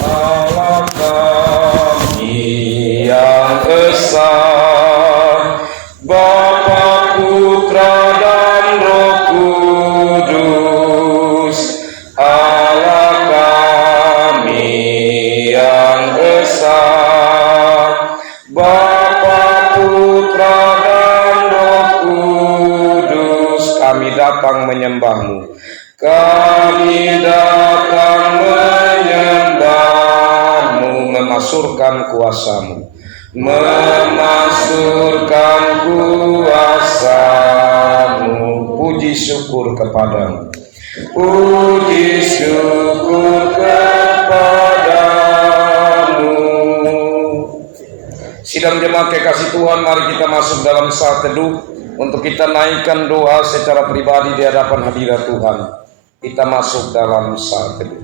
Allah kami yang esa, Bapa, Putra, dan Roh Kudus. Allah kami yang esa, Bapa, Putra, dan Roh Kudus. Kami datang menyembah-Mu. Kami datang menyembah-Mu, memasurkan kuasa-Mu, memasurkan kuasa-Mu. Puji syukur kepadamu, puji syukur kepadamu. Sidang jemaat kekasih Tuhan, mari kita masuk dalam saat teduh untuk kita naikkan doa secara pribadi di hadapan hadirat Tuhan. Kita masuk dalam saat teduh.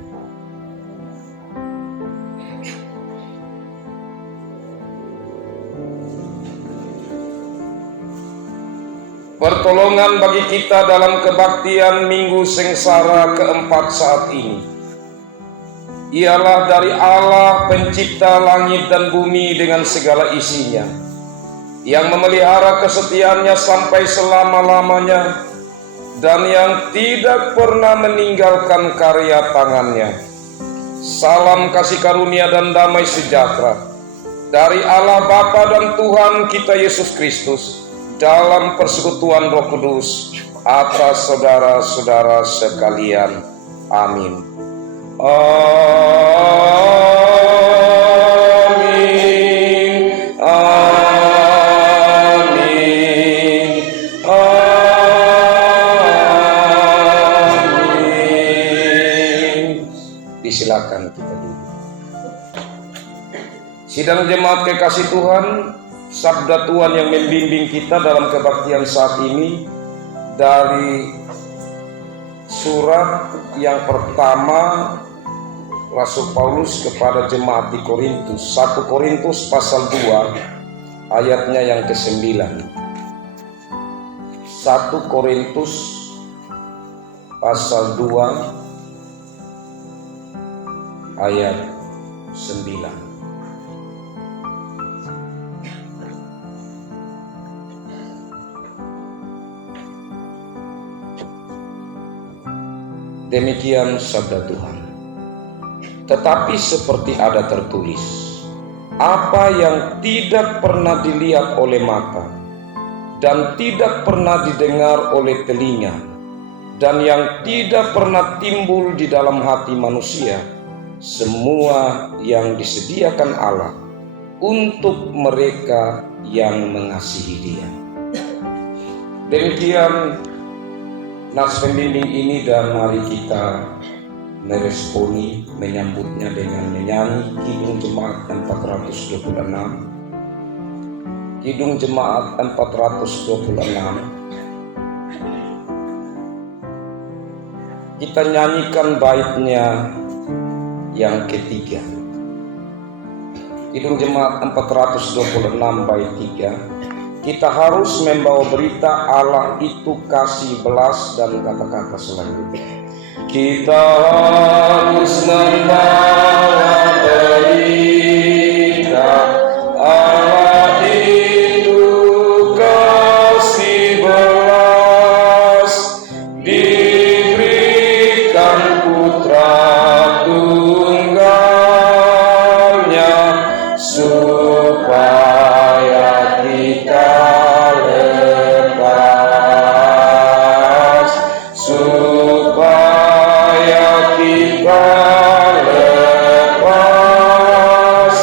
Pertolongan bagi kita dalam kebaktian Minggu Sengsara keempat saat ini ialah dari Allah pencipta langit dan bumi dengan segala isinya, yang memelihara kesetiaannya sampai selama-lamanya, dan yang tidak pernah meninggalkan karya tangannya. Salam kasih karunia dan damai sejahtera dari Allah Bapa dan Tuhan kita Yesus Kristus dalam persekutuan Roh Kudus atas saudara-saudara sekalian. Amin. Amin. Amin. Amin. Disilakan kita dulu. Sidang jemaat kekasih Tuhan, sabda Tuhan yang membimbing kita dalam kebaktian saat ini dari surat yang pertama Rasul Paulus kepada jemaat di Korintus, 1 Korintus pasal 2 ayatnya yang ke-9. 1 Korintus pasal 2 ayat 9. Demikian sabda Tuhan. Tetapi seperti ada tertulis, apa yang tidak pernah dilihat oleh mata dan tidak pernah didengar oleh telinga dan yang tidak pernah timbul di dalam hati manusia, semua yang disediakan Allah untuk mereka yang mengasihi Dia. Demikian nas pembimbing ini, dan mari kita meresponi, menyambutnya dengan menyanyi Kidung Jemaat 426. Kidung Jemaat 426. Kita nyanyikan baitnya yang ketiga. Kidung Jemaat 426 bait 3. Kita harus membawa berita Allah itu kasih, belas, dan kata-kata selanjutnya. Kita harus membawa berita Allah itu kasih, belas, diberikan Putra Tunggalnya supaya kita lepas, supaya kita lepas,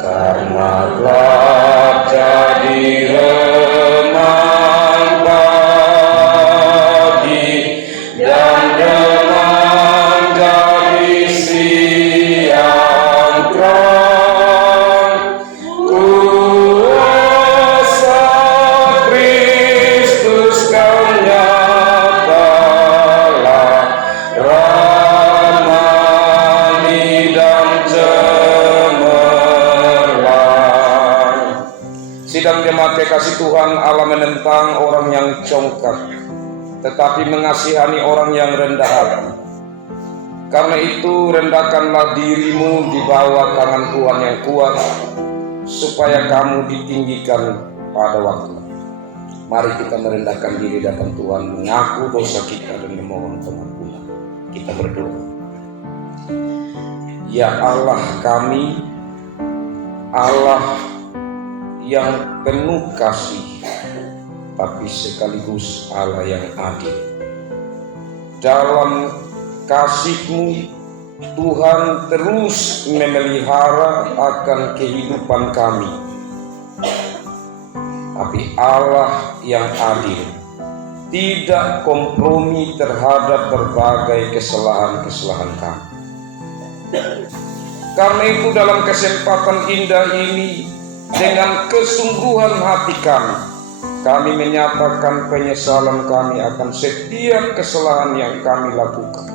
karena gelap jadi remang pagi dan remang jadi siang terang. Kuasa Kristus kan nyatalah, ramai dan cemerlang. Sidang jemaat kekasih Tuhan, Allah menentang orang yang congkak, tetapi mengasihani orang yang rendah hati. Karena itu rendahkanlah dirimu di bawah tangan Tuhan yang kuat, supaya kamu ditinggikan pada waktu. Mari kita merendahkan diri di hadapan Tuhan, mengaku dosa kita dan memohon pengampunan. Kita berdoa. Ya Allah kami, Allah yang penuh kasih, tapi sekaligus Allah yang adil. Dalam kasih-Mu, Tuhan terus memelihara akan kehidupan kami. Tapi Allah yang adil, tidak kompromi terhadap berbagai kesalahan-kesalahan kami. Karena itu dalam kesempatan indah ini, dengan kesungguhan hati kami menyatakan penyesalan kami akan setiap kesalahan yang kami lakukan.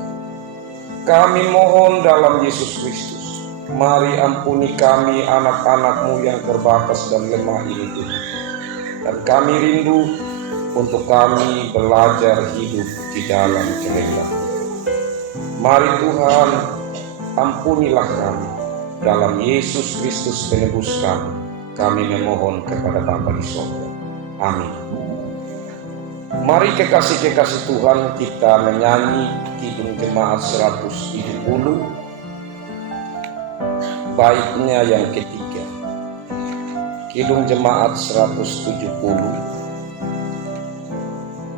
Kami mohon dalam Yesus Kristus, mari ampuni kami anak-anak-Mu yang terbatas dan lemah ini Tuhan. Dan kami rindu untuk kami belajar hidup di dalam kehendak. Mari Tuhan, ampunilah kami. Dalam Yesus Kristus penebus kami memohon kepada Bapa di surga. Amin. Mari kekasih-kekasih Tuhan, kita menyanyi Kidung Jemaat 170, baitnya yang ketiga. Kidung Jemaat 170,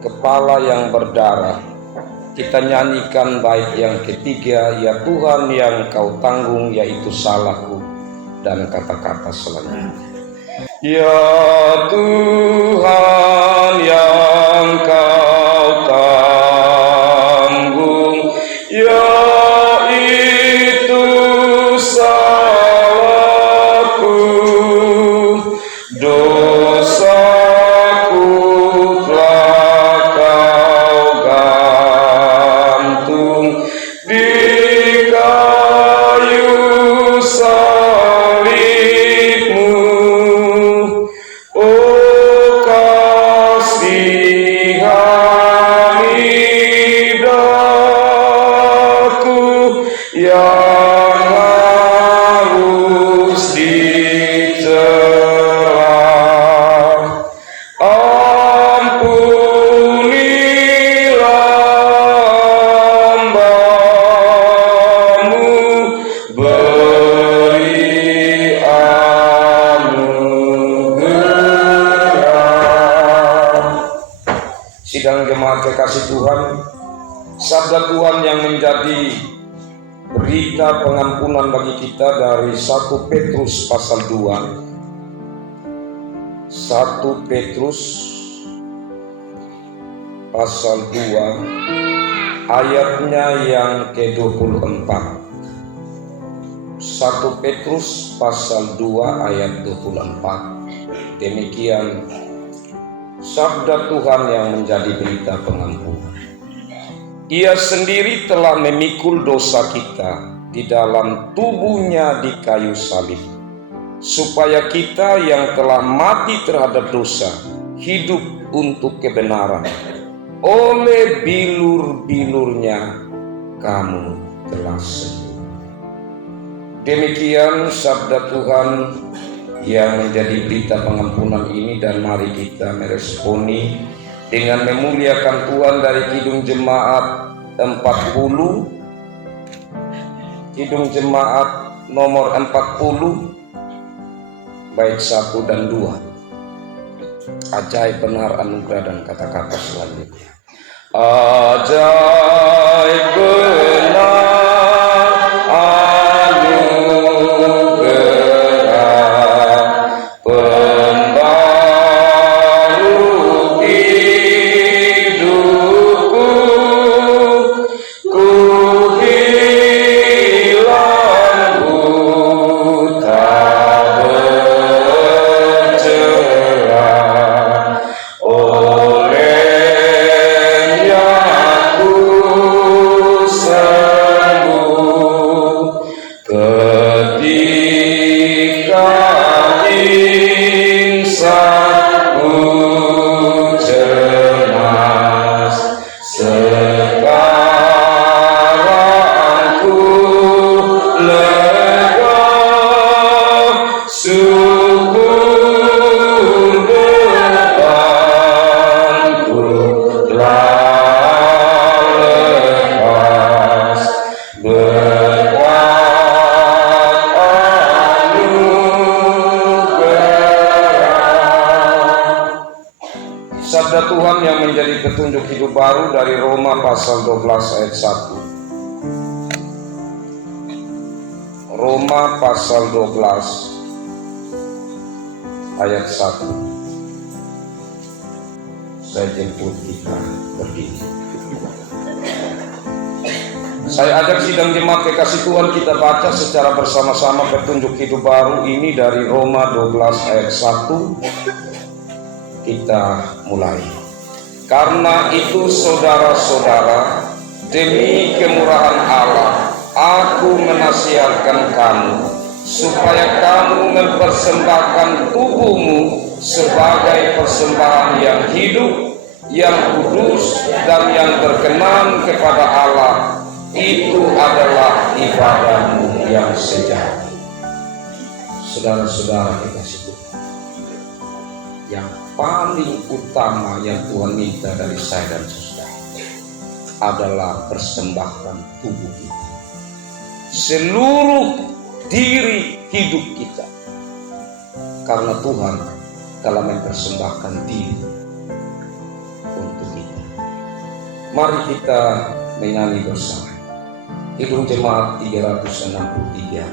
kepala yang berdarah. Kita nyanyikan bait yang ketiga, ya Tuhan yang Kau tanggung, yaitu salahku dan kata-kata selanjutnya. Ya Tuhan yang Kau tanggung, yaitu salahku, dosaku telah Kau gantung di kayu salib-Mu. Oh kasihani daku yang harus dicela. Ampunilah hamba-Mu, beri anugerah. Sidang jemaat kekasih Tuhan, sabda Tuhan yang menjadi berita pengampunan bagi kita dari 1 Petrus pasal 2. 1 Petrus pasal 2 ayatnya yang ke-24. 1 Petrus pasal 2 ayat 24. Demikian sabda Tuhan yang menjadi berita pengampunan. Ia sendiri telah memikul dosa kita di dalam tubuhnya di kayu salib, supaya kita yang telah mati terhadap dosa hidup untuk kebenaran. Oleh bilur-bilurnya kamu telah sembuh. Demikian sabda Tuhan yang menjadi berita pengampunan ini, dan mari kita meresponi dengan memuliakan Tuhan dari Kidung Jemaat 40, Kidung Jemaat nomor 40, bait 1 dan 2. Ajaib benar anugerah dan kata-kata selanjutnya. Ajaib benar olehnya ku lega, syukur bebanku telah lepas, berkat anugerah. Sabda Tuhan yang menjadi petunjuk hidup baru dari Roma pasal 12 ayat 1. Roma pasal 12 ayat 1. Saya jemput kita berdiri. Saya ajak sidang jemaat kekasih Tuhan, kita baca secara bersama-sama petunjuk hidup baru ini dari Roma 12 ayat 1. Kita mulai. Karena itu saudara-saudara, demi kemurahan Allah, aku menasihatkan kamu supaya kamu mempersembahkan tubuhmu sebagai persembahan yang hidup, yang kudus, dan yang berkenan kepada Allah. Itu adalah ibadahmu yang sejati. Saudara-saudara kekasih Tuhan, yang paling utama yang Tuhan minta dari saya dan saudara adalah persembahkan tubuh kita, seluruh diri hidup kita, karena Tuhan telah mempersembahkan diri untuk kita. Mari kita menyanyi bersama Kidung Jemaat 363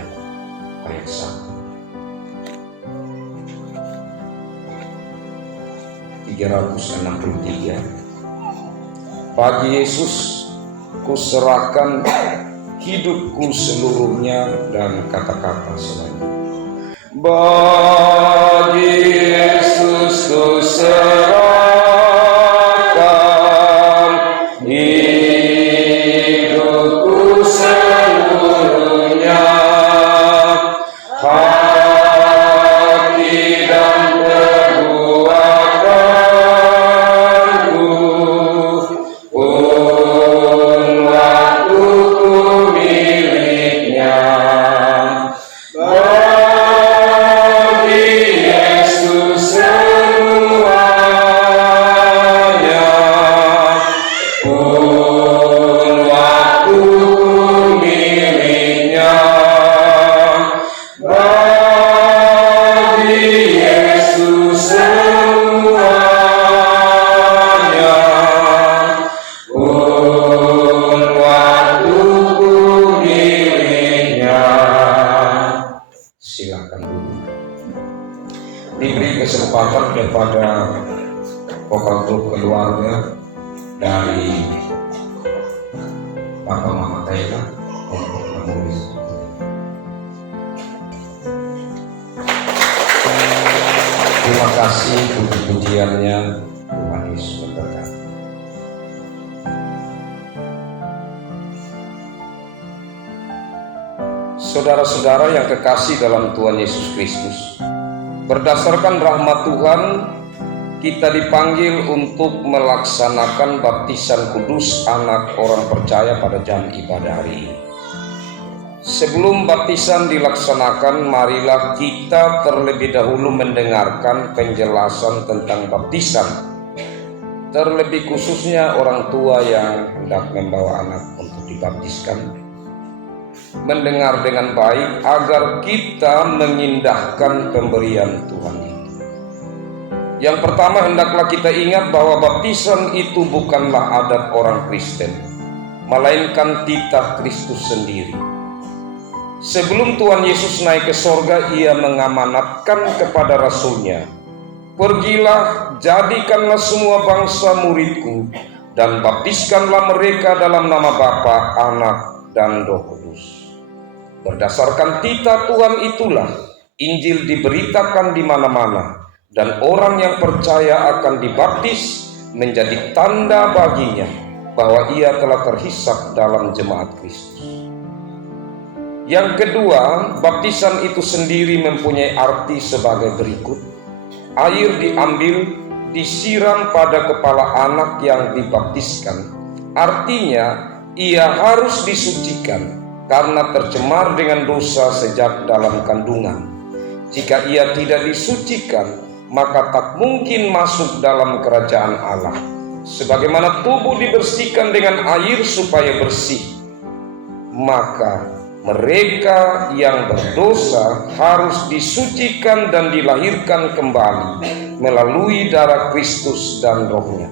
ayat 1. 363. Bagi Yesus kuserahkan hidupku seluruhnya, dan kata-kata selanjutnya. Bagi Yesus kuserahkan hidupku seluruhnya, hati dan perbuatanku, pun waktuku miliknya. Bagi Yesus semuanya, pun waktuku miliknya. Bagi Yesus semuanya, pun waktuku miliknya. Silakan duduk. Diberi kesempatan kepada vokal grup keluarga dari Bapak Mama Taylor untuk menulis. Terima kasih puji-pujiannya. Tuhan Yesus memberkati. Saudara-saudara yang kekasih dalam Tuhan Yesus Kristus, berdasarkan rahmat Tuhan, kita dipanggil untuk melaksanakan baptisan kudus anak orang percaya pada jam ibadah hari ini. Sebelum baptisan dilaksanakan, marilah kita terlebih dahulu mendengarkan penjelasan tentang baptisan, terlebih khususnya orang tua yang hendak membawa anak untuk dibaptiskan, mendengar dengan baik agar kita mengindahkan pemberian Tuhan itu. Yang pertama, hendaklah kita ingat bahwa baptisan itu bukanlah adat orang Kristen, melainkan titah Kristus sendiri. Sebelum Tuhan Yesus naik ke sorga, ia mengamanatkan kepada rasulnya, "Pergilah, jadikanlah semua bangsa muridku, dan baptiskanlah mereka dalam nama Bapa, Anak, dan Roh Kudus." Berdasarkan titah Tuhan itulah Injil diberitakan di mana-mana, dan orang yang percaya akan dibaptis menjadi tanda baginya bahwa ia telah terhisap dalam jemaat Kristus. Yang kedua, baptisan itu sendiri mempunyai arti sebagai berikut. Air diambil, disiram pada kepala anak yang dibaptiskan. Artinya, ia harus disucikan karena tercemar dengan dosa sejak dalam kandungan. Jika ia tidak disucikan, maka tak mungkin masuk dalam kerajaan Allah. Sebagaimana tubuh dibersihkan dengan air supaya bersih, maka mereka yang berdosa harus disucikan dan dilahirkan kembali melalui darah Kristus dan Roh-Nya.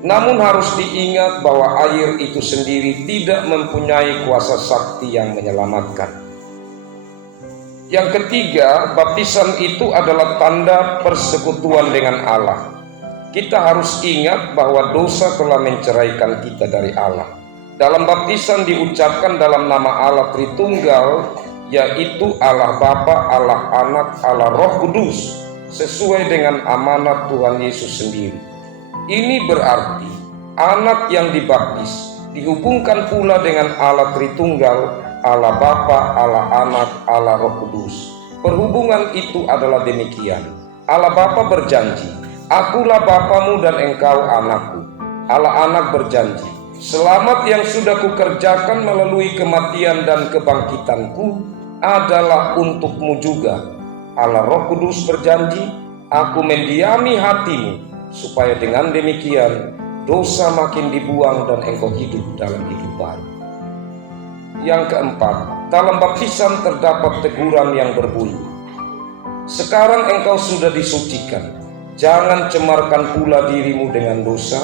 Namun harus diingat bahwa air itu sendiri tidak mempunyai kuasa sakti yang menyelamatkan. Yang ketiga, baptisan itu adalah tanda persekutuan dengan Allah. Kita harus ingat bahwa dosa telah menceraikan kita dari Allah. Dalam baptisan diucapkan dalam nama Allah Tritunggal, yaitu Allah Bapa, Allah Anak, Allah Roh Kudus, sesuai dengan amanat Tuhan Yesus sendiri. Ini berarti anak yang dibaptis dihubungkan pula dengan Allah Tritunggal, Allah Bapa, Allah Anak, Allah Roh Kudus. Perhubungan itu adalah demikian. Allah Bapa berjanji, "Akulah Bapamu dan engkau anakku." Allah Anak berjanji, "Selamat yang sudah kukerjakan melalui kematian dan kebangkitanku adalah untukmu juga." Allah Roh Kudus berjanji, "Aku mendiami hatimu, supaya dengan demikian dosa makin dibuang dan engkau hidup dalam hidup baru." Yang keempat, dalam baptisan terdapat teguran yang berbunyi, "Sekarang engkau sudah disucikan, jangan cemarkan pula dirimu dengan dosa.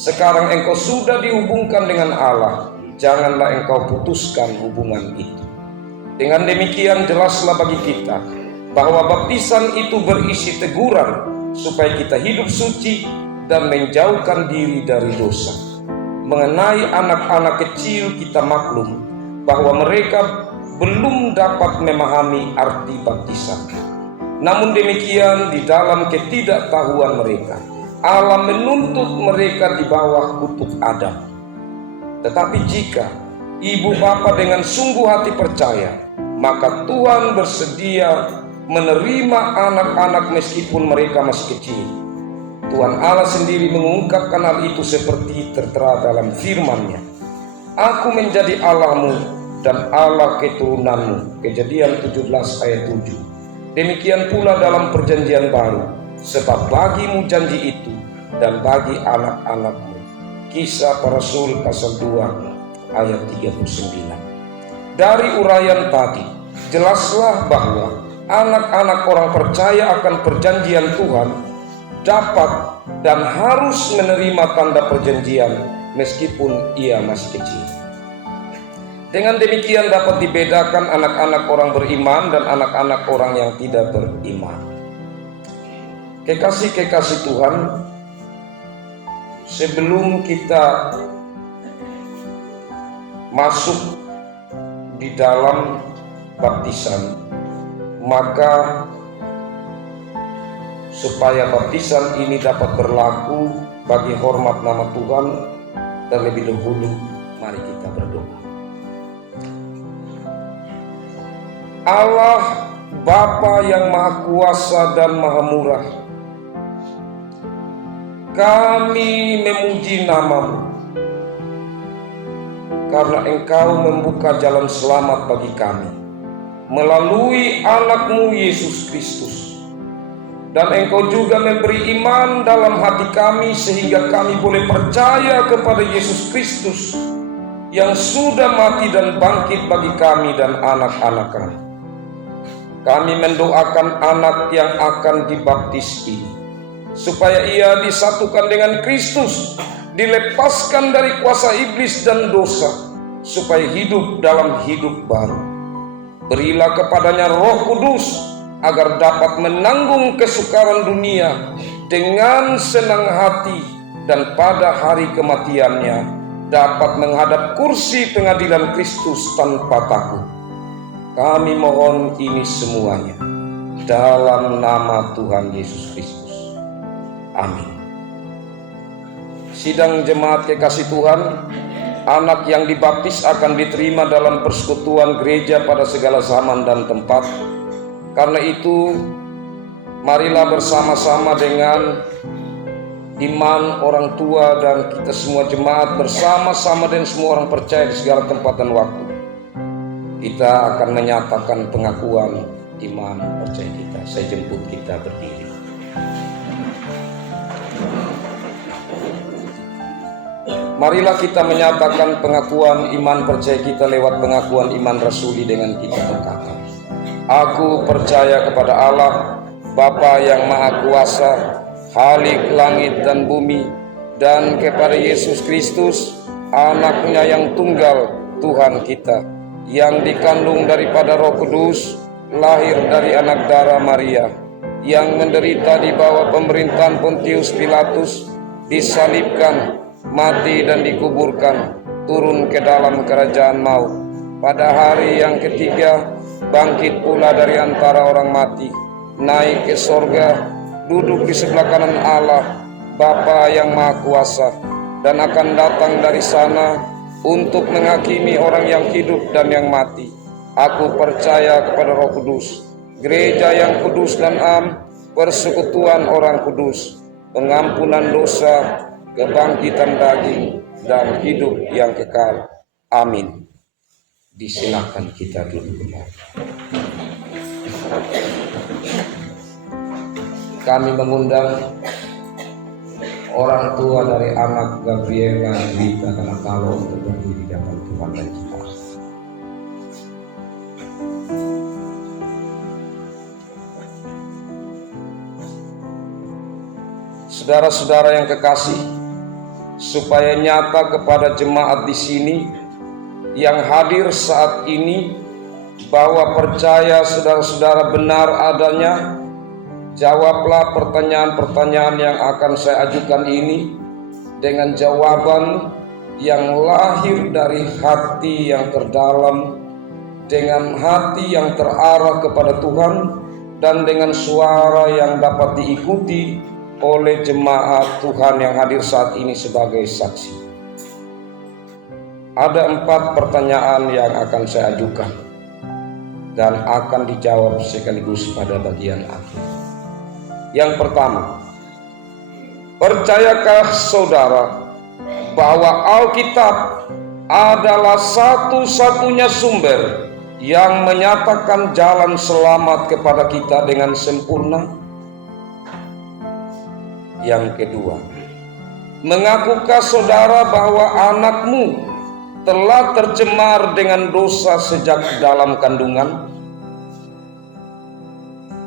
Sekarang engkau sudah dihubungkan dengan Allah, janganlah engkau putuskan hubungan itu." Dengan demikian jelaslah bagi kita bahwa baptisan itu berisi teguran supaya kita hidup suci dan menjauhkan diri dari dosa. Mengenai anak-anak kecil, kita maklum bahwa mereka belum dapat memahami arti baptisan. Namun demikian, di dalam ketidaktahuan mereka, Allah menuntut mereka di bawah kutuk Adam. Tetapi jika ibu bapa dengan sungguh hati percaya, maka Tuhan bersedia menerima anak-anak meskipun mereka masih kecil. Tuhan Allah sendiri mengungkapkan hal itu seperti tertera dalam firman-Nya, "Aku menjadi Allahmu dan Allah keturunanmu." Kejadian 17 ayat 7. Demikian pula dalam perjanjian baru, "Sebab bagimu janji itu dan bagi anak-anakmu." Kisah Para Rasul pasal 2 ayat 39. Dari uraian tadi, jelaslah bahwa anak-anak orang percaya akan perjanjian Tuhan dapat dan harus menerima tanda perjanjian meskipun ia masih kecil. Dengan demikian dapat dibedakan anak-anak orang beriman dan anak-anak orang yang tidak beriman. Kekasih-kekasih Tuhan, sebelum kita masuk di dalam baptisan, maka supaya baptisan ini dapat berlaku bagi hormat nama Tuhan, terlebih dahulu mari kita berdoa. Allah Bapa yang Maha Kuasa dan Maha Murah, kami memuji nama-Mu karena Engkau membuka jalan selamat bagi kami melalui anak-Mu Yesus Kristus. Dan Engkau juga memberi iman dalam hati kami sehingga kami boleh percaya kepada Yesus Kristus yang sudah mati dan bangkit bagi kami dan anak-anak kami. Kami mendoakan anak yang akan dibaptis ini, supaya ia disatukan dengan Kristus, dilepaskan dari kuasa iblis dan dosa, supaya hidup dalam hidup baru. Berilah kepadanya Roh Kudus, agar dapat menanggung kesukaran dunia dengan senang hati, dan pada hari kematiannya dapat menghadap kursi pengadilan Kristus tanpa takut. Kami mohon ini semuanya dalam nama Tuhan Yesus Kristus. Amin. Sidang jemaat kekasih Tuhan, anak yang dibaptis akan diterima dalam persekutuan gereja pada segala zaman dan tempat. Karena itu, marilah bersama-sama dengan imam, orang tua, dan kita semua jemaat bersama-sama dan semua orang percaya di segala tempat dan waktu, kita akan menyatakan pengakuan iman percaya kita. Saya jemput kita berdiri. Marilah kita menyatakan pengakuan iman percaya kita lewat pengakuan iman rasuli dengan kita berkata, Aku percaya kepada Allah, Bapa yang Maha Kuasa, Khalik langit dan bumi, dan kepada Yesus Kristus, Anaknya yang tunggal, Tuhan kita, yang dikandung daripada Roh Kudus, lahir dari anak darah Maria, yang menderita di bawah pemerintahan Pontius Pilatus, disalibkan, mati dan dikuburkan, turun ke dalam kerajaan maut. Pada hari yang ketiga, bangkit pula dari antara orang mati, naik ke sorga, duduk di sebelah kanan Allah, Bapa yang Maha Kuasa, dan akan datang dari sana untuk menghakimi orang yang hidup dan yang mati. Aku percaya kepada Roh Kudus, gereja yang kudus dan am, persekutuan orang kudus, pengampunan dosa, kebangkitan daging, dan hidup yang kekal. Amin. Disilakan kita duduk kembali. Kami mengundang orang tua dari anak Gabriela Rita Kanakalo untuk berdiri di hadapan Tuhan dan kita. Saudara-saudara yang kekasih, supaya nyata kepada jemaat di sini yang hadir saat ini bahwa percaya saudara-saudara benar adanya, jawablah pertanyaan-pertanyaan yang akan saya ajukan ini dengan jawaban yang lahir dari hati yang terdalam, dengan hati yang terarah kepada Tuhan, dan dengan suara yang dapat diikuti oleh jemaat Tuhan yang hadir saat ini sebagai saksi. Ada 4 pertanyaan yang akan saya ajukan dan akan dijawab sekaligus pada bagian akhir. Yang pertama, percayakah saudara bahwa Alkitab adalah satu-satunya sumber yang menyatakan jalan selamat kepada kita dengan sempurna? Yang kedua, mengakukah saudara bahwa anakmu telah tercemar dengan dosa sejak dalam kandungan?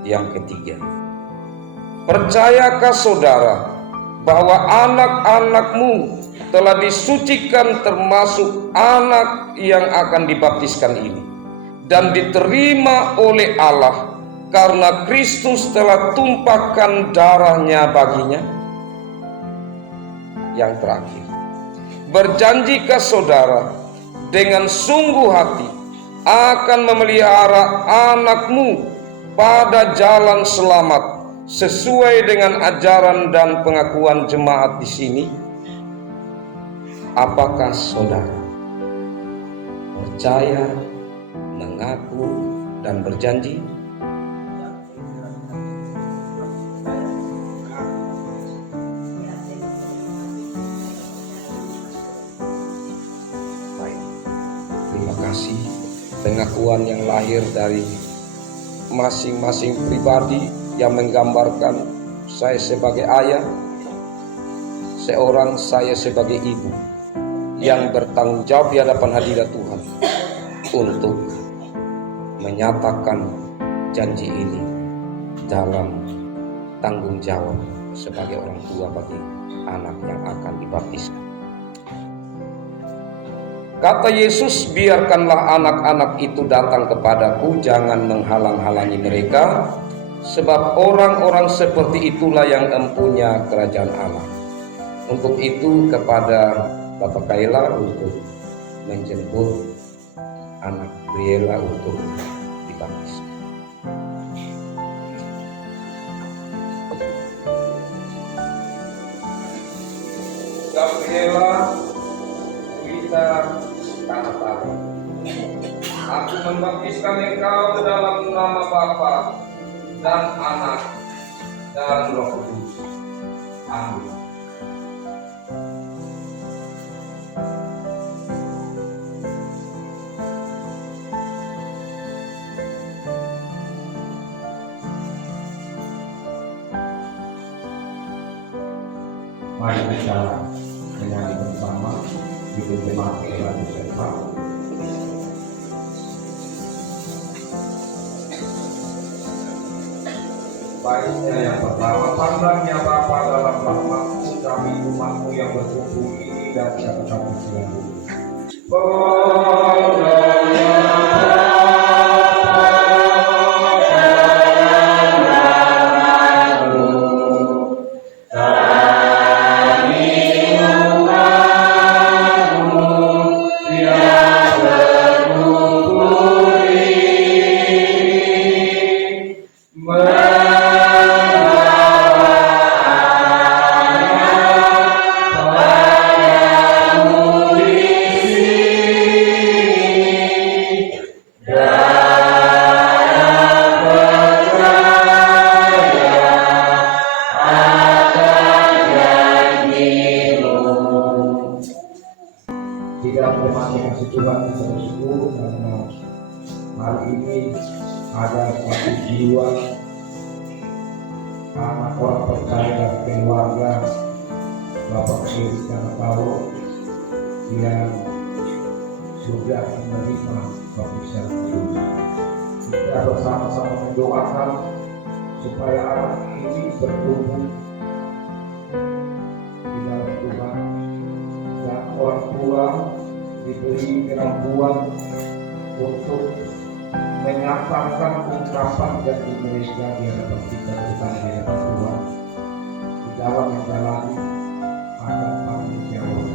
Yang ketiga, percayakah saudara bahwa anak-anakmu telah disucikan termasuk anak yang akan dibaptiskan ini dan diterima oleh Allah karena Kristus telah tumpahkan darahnya baginya? Yang terakhir, berjanjikah saudara dengan sungguh hati akan memelihara anakmu pada jalan selamat sesuai dengan ajaran dan pengakuan jemaat di sini? Apakah saudara percaya, mengaku, dan berjanji? Terima kasih. Pengakuan yang lahir dari masing-masing pribadi yang menggambarkan saya sebagai ayah, seorang saya sebagai ibu yang bertanggung jawab di hadapan hadirat Tuhan untuk menyatakan janji ini dalam tanggung jawab sebagai orang tua bagi anak yang akan dibaptiskan. Kata Yesus, biarkanlah anak-anak itu datang kepadaku, jangan menghalang-halangi mereka, sebab orang-orang seperti itulah yang empunya kerajaan Allah. Untuk itu kepada Bapak Kaila untuk menjemput anak Briela untuk dibaptiskan. Gabriela Rita Kanakalo, aku membaptiskan engkau dalam nama Bapa dan Anak dan Roh Kudus. Amin. Mari kita menyanyi bersama di jemaat lagu Serta. Baiknya yang pertama, pandangnya Bapa dalam rahmat-Mu kami umat-Mu yang berkumpul ini dan kami selanjutnya. Tidak terima kasih Tuhan kita bersyukur karena hari ini ada satu jiwa anak orang percaya dan keluarga Bapak Christian Paulo yang sudah menerima baptisan kudus. Kita bersama-sama mendoakan supaya anak ini bertumbuh di dalam Tuhan dan orang tua diberi kemampuan untuk menyatakan ungkapan janji mereka di hadapan kita bersama di hadapan Tuhan di dalam menjalani akan tanggung jawab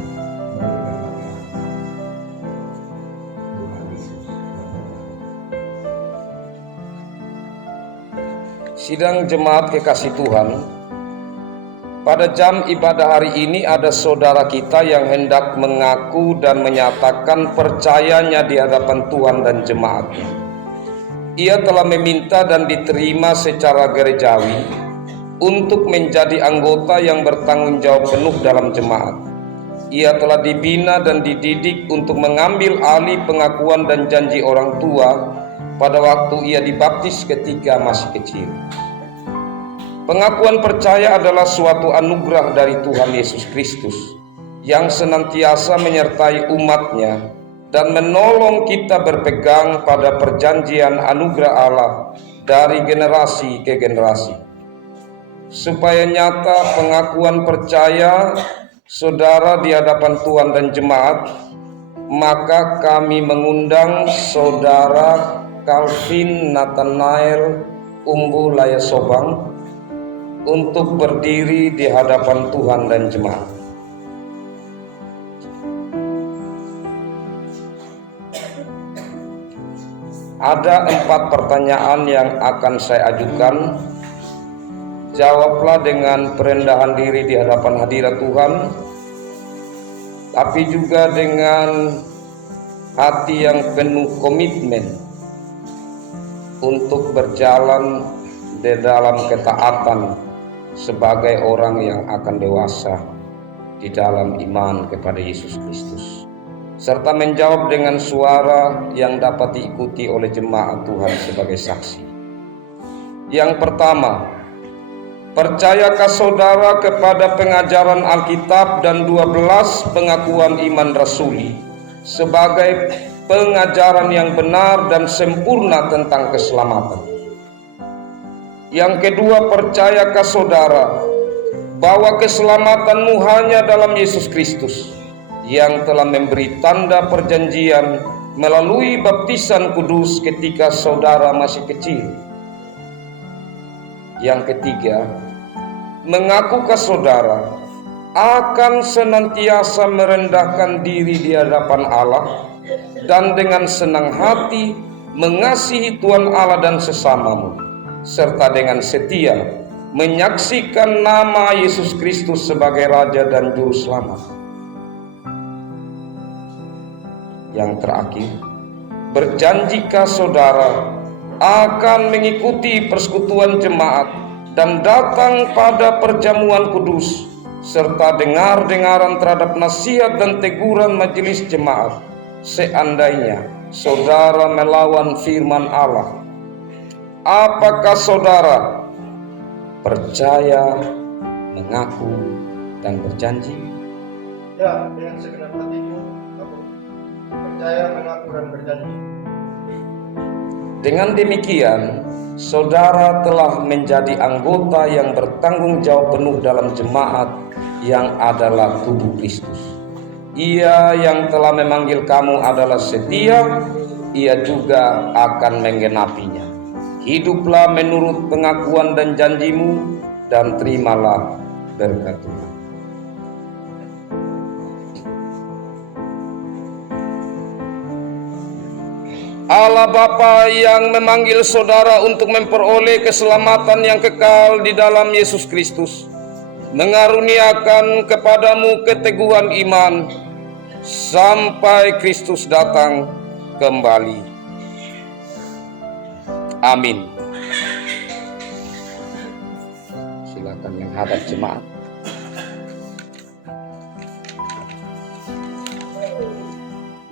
mereka bagi Tuhan Yesus. Sidang jemaat kekasih Tuhan, pada jam ibadah hari ini ada saudara kita yang hendak mengaku dan menyatakan percayanya di hadapan Tuhan dan jemaatnya. Ia telah meminta dan diterima secara gerejawi untuk menjadi anggota yang bertanggung jawab penuh dalam jemaat. Ia telah dibina dan dididik untuk mengambil alih pengakuan dan janji orang tua pada waktu ia dibaptis ketika masih kecil. Pengakuan percaya adalah suatu anugerah dari Tuhan Yesus Kristus yang senantiasa menyertai umatnya dan menolong kita berpegang pada perjanjian anugerah Allah dari generasi ke generasi. Supaya nyata pengakuan percaya saudara di hadapan Tuhan dan jemaat, maka kami mengundang saudara Calvin Nathanael Umbu Laya Sobang untuk berdiri di hadapan Tuhan dan jemaat. Ada 4 pertanyaan yang akan saya ajukan. Jawablah dengan perendahan diri di hadapan hadirat Tuhan, tapi juga dengan hati yang penuh komitmen untuk berjalan di dalam ketaatan sebagai orang yang akan dewasa di dalam iman kepada Yesus Kristus, serta menjawab dengan suara yang dapat diikuti oleh jemaat Tuhan sebagai saksi. Yang pertama, percayakah saudara kepada pengajaran Alkitab dan 12 pengakuan iman rasuli sebagai pengajaran yang benar dan sempurna tentang keselamatan? Yang kedua, percayakah saudara bahwa keselamatanmu hanya dalam Yesus Kristus yang telah memberi tanda perjanjian melalui baptisan kudus ketika saudara masih kecil? Yang ketiga, mengakukah saudara akan senantiasa merendahkan diri di hadapan Allah dan dengan senang hati mengasihi Tuhan Allah dan sesamamu, serta dengan setia menyaksikan nama Yesus Kristus sebagai Raja dan Juru Selamat? Yang terakhir, berjanjikah saudara akan mengikuti persekutuan jemaat dan datang pada perjamuan kudus serta dengar-dengaran terhadap nasihat dan teguran majelis jemaat seandainya saudara melawan firman Allah? Apakah saudara percaya, mengaku, dan berjanji, Ya, dengan segenap hatiku, aku percaya, mengaku, dan berjanji. dengan demikian, saudara telah menjadi anggota yang bertanggung jawab penuh dalam jemaat yang adalah tubuh Kristus. Ia yang telah memanggil kamu adalah setia, ia juga akan menggenapinya. Hiduplah menurut pengakuan dan janjimu, dan terimalah berkat Tuhan. Allah Bapa yang memanggil saudara untuk memperoleh keselamatan yang kekal di dalam Yesus Kristus, mengaruniakan kepadamu keteguhan iman sampai Kristus datang kembali. Amin. Silakan menghadap jemaat.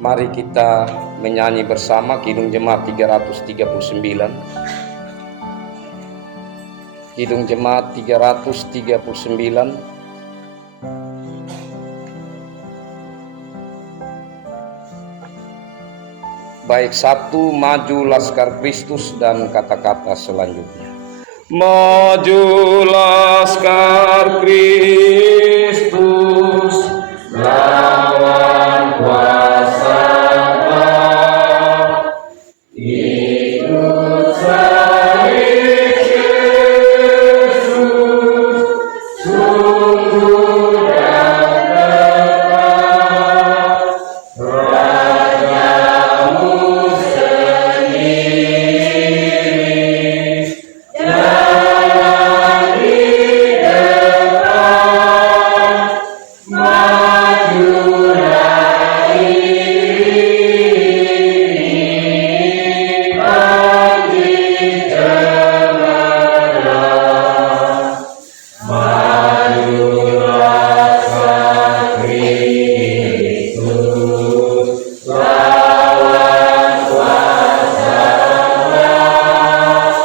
Mari kita menyanyi bersama Kidung Jemaat 339. Kidung Jemaat 339. Baik 1, Maju Laskar Kristus, dan kata-kata selanjutnya. Maju Laskar Kristus, lawan kuasa maut, ikut salib Yesus, sungguh dan tepat, Rajamu sendiri, jalan di depan, majulah ini, bangkit cemerlang, majulah sang Kristus, lawan kuasa maut,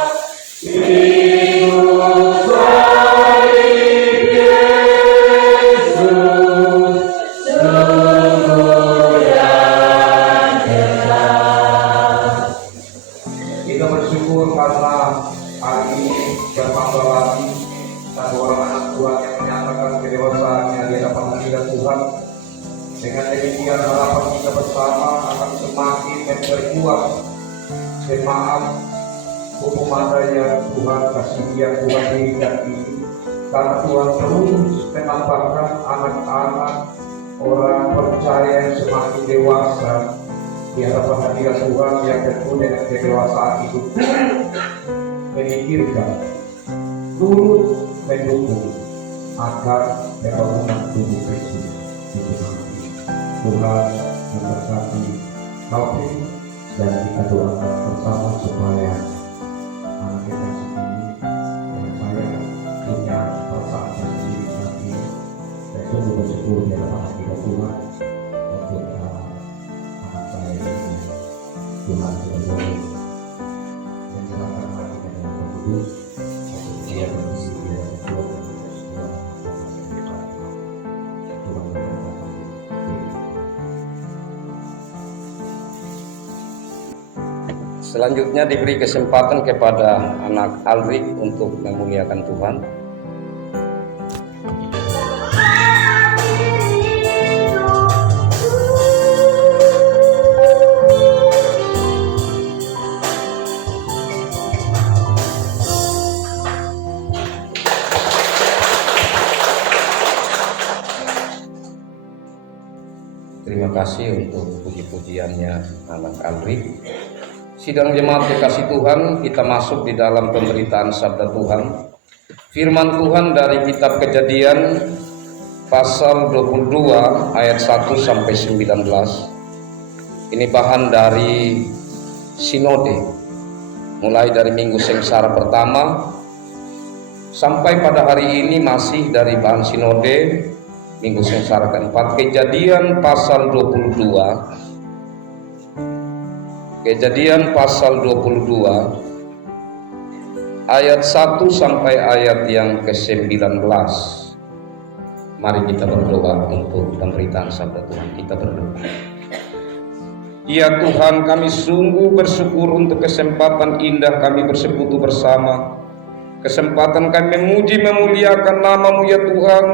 ikut salib Yesus, sungguh dan jelas. Kita bersyukur karena hari ini bertambah lagi satu orang anak Tuhan yang menyatakan kedewasaannya di hadapan hadirat Tuhan. Dengan demikian harapan kita bersama akan semakin memperkuat jemaat hukum ada yang Tuhan kasih yang Tuhan berikan ini. Karena Tuhan terus menambahkan anak-anak orang percaya yang semakin dewasa di hadapan hadirat Tuhan, yang tentu dengan kedewasaan itu memikirkan, turut mendukung agar pembangunan tubuh Kristus di dunia ini. Tuhan memberkati taufik, dan kita doakan bersama supaya anak kita sendiri dan saya punya perasaan sendiri saat ini, dan sungguh bersyukur di hadapan hadirat Tuhan untuk anak saya ini. Tuhan sudah boleh menyerahkan hati dan yang kudus untuk dia berisi di dalam Tuhan dan semua Tuhan memberkati. Selanjutnya diberi kesempatan kepada anak Alrik untuk memuliakan Tuhan. Terima kasih untuk puji-pujiannya anak Alrik. Sidang jemaat kekasih Tuhan, kita masuk di dalam pemberitaan sabda Tuhan. Firman Tuhan dari kitab Kejadian pasal 22 ayat 1 sampai 19. Ini bahan dari sinode, mulai dari minggu sengsara pertama sampai pada hari ini masih dari bahan sinode minggu sengsara keempat. Kejadian pasal 22, Kejadian pasal 22 ayat 1 sampai ayat yang ke-19. Mari kita berdoa untuk pemberitaan sabda Tuhan. Kita berdoa. Ya Tuhan, kami sungguh bersyukur untuk kesempatan indah kami bersekutu bersama. Kesempatan kami memuji memuliakan nama-Mu ya Tuhan.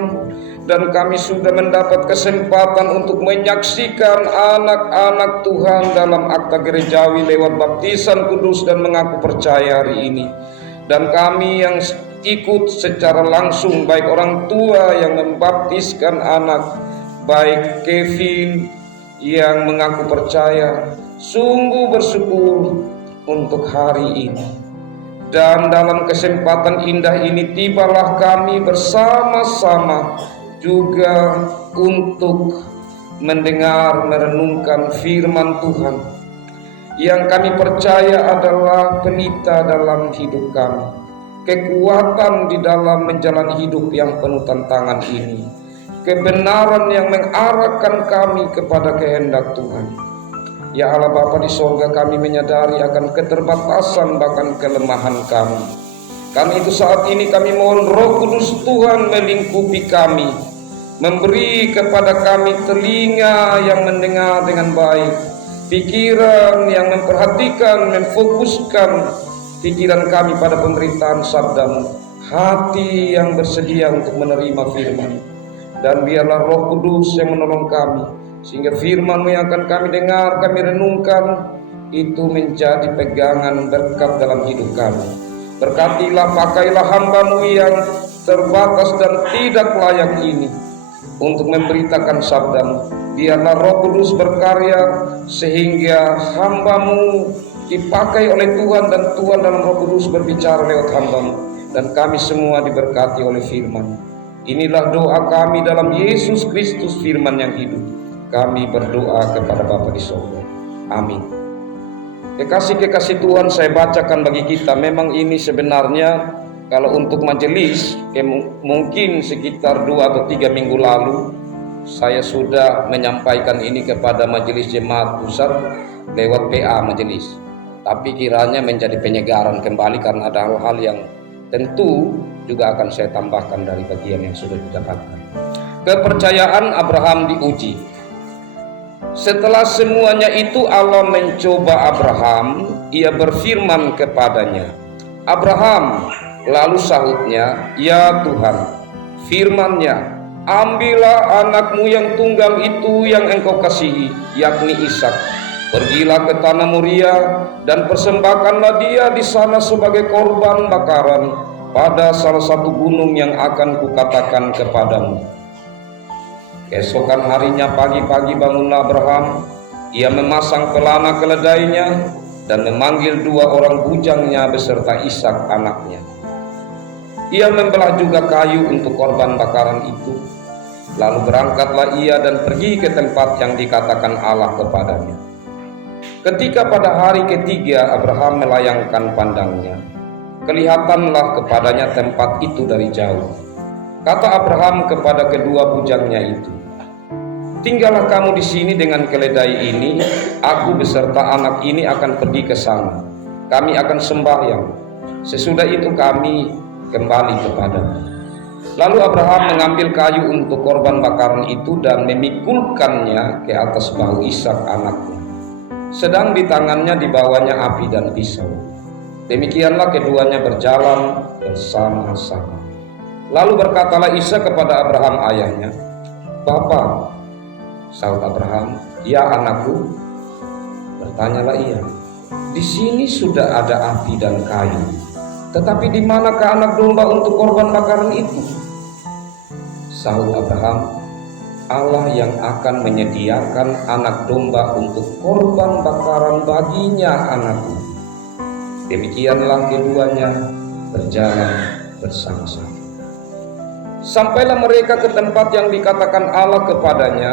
Dan kami sudah mendapat kesempatan untuk menyaksikan anak-anak Tuhan dalam akta gerejawi lewat baptisan kudus dan mengaku percaya hari ini. Dan kami yang ikut secara langsung, baik orang tua yang membaptiskan anak, baik Kevin yang mengaku percaya, sungguh bersyukur untuk hari ini. Dan dalam kesempatan indah ini tibalah kami bersama-sama juga untuk mendengar, merenungkan firman Tuhan yang kami percaya adalah pelita dalam hidup kami, kekuatan di dalam menjalani hidup yang penuh tantangan ini, kebenaran yang mengarahkan kami kepada kehendak Tuhan. Ya Allah Bapa di sorga, kami menyadari akan keterbatasan bahkan kelemahan kami. Karena itu saat ini kami mohon Roh Kudus Tuhan melingkupi kami, memberi kepada kami telinga yang mendengar dengan baik, pikiran yang memperhatikan, memfokuskan pikiran kami pada pemberitaan sabda-Mu, hati yang bersedia untuk menerima firman. Dan biarlah Roh Kudus yang menolong kami, sehingga firman-Mu yang akan kami dengar, kami renungkan, itu menjadi pegangan berkat dalam hidup kami. Berkatilah, pakailah hamba-Mu yang terbatas dan tidak layak ini untuk memberitakan sabda-Mu. Biarlah Roh Kudus berkarya sehingga hamba-Mu dipakai oleh Tuhan, dan Tuhan dalam Roh Kudus berbicara lewat hamba-Mu, dan kami semua diberkati oleh firman. Inilah doa kami dalam Yesus Kristus, firman yang hidup. Kami berdoa kepada Bapa di sorga. Amin. Kekasih-kekasih Tuhan, saya bacakan bagi kita. Memang ini sebenarnya kalau untuk majelis, mungkin sekitar 2 atau 3 minggu lalu saya sudah menyampaikan ini kepada majelis jemaat pusat lewat PA majelis. Tapi kiranya menjadi penyegaran kembali karena ada hal-hal yang tentu juga akan saya tambahkan dari bagian yang sudah didapatkan. Kepercayaan Abraham diuji. Setelah semuanya itu Allah mencoba Abraham, ia berfirman kepadanya, Abraham. Lalu sahutnya, ya Tuhan. Firman-Nya, ambillah anakmu yang tunggal itu yang engkau kasihi, yakni Ishak. Pergilah ke tanah Moria dan persembahkanlah dia di sana sebagai korban bakaran pada salah satu gunung yang akan kukatakan kepadamu. Keesokan harinya pagi-pagi bangunlah Abraham, ia memasang pelana keledainya dan memanggil 2 orang bujangnya beserta Ishak anaknya. Ia membelah juga kayu untuk korban bakaran itu. Lalu berangkatlah ia dan pergi ke tempat yang dikatakan Allah kepadanya. Ketika pada hari ketiga Abraham melayangkan pandangnya, kelihatanlah kepadanya tempat itu dari jauh. Kata Abraham kepada kedua bujangnya itu, tinggallah kamu di sini dengan keledai ini, aku beserta anak ini akan pergi ke sana. Kami akan sembahyang. Sesudah itu kami kembali kepadamu. Lalu Abraham mengambil kayu untuk korban bakaran itu dan memikulkannya ke atas bahu Ishak anaknya. Sedang di tangannya dibawanya api dan pisau. Demikianlah keduanya berjalan bersama-sama. Lalu berkatalah Ishak kepada Abraham ayahnya, Bapa. Sahut Abraham, ya anakku. Bertanyalah ia, di sini sudah ada api dan kayu, tetapi di manakah anak domba untuk korban bakaran itu? Sahut Abraham, Allah yang akan menyediakan anak domba untuk korban bakaran baginya anakku. Demikianlah keduanya berjalan bersama-sama. Sampailah mereka ke tempat yang dikatakan Allah kepadanya.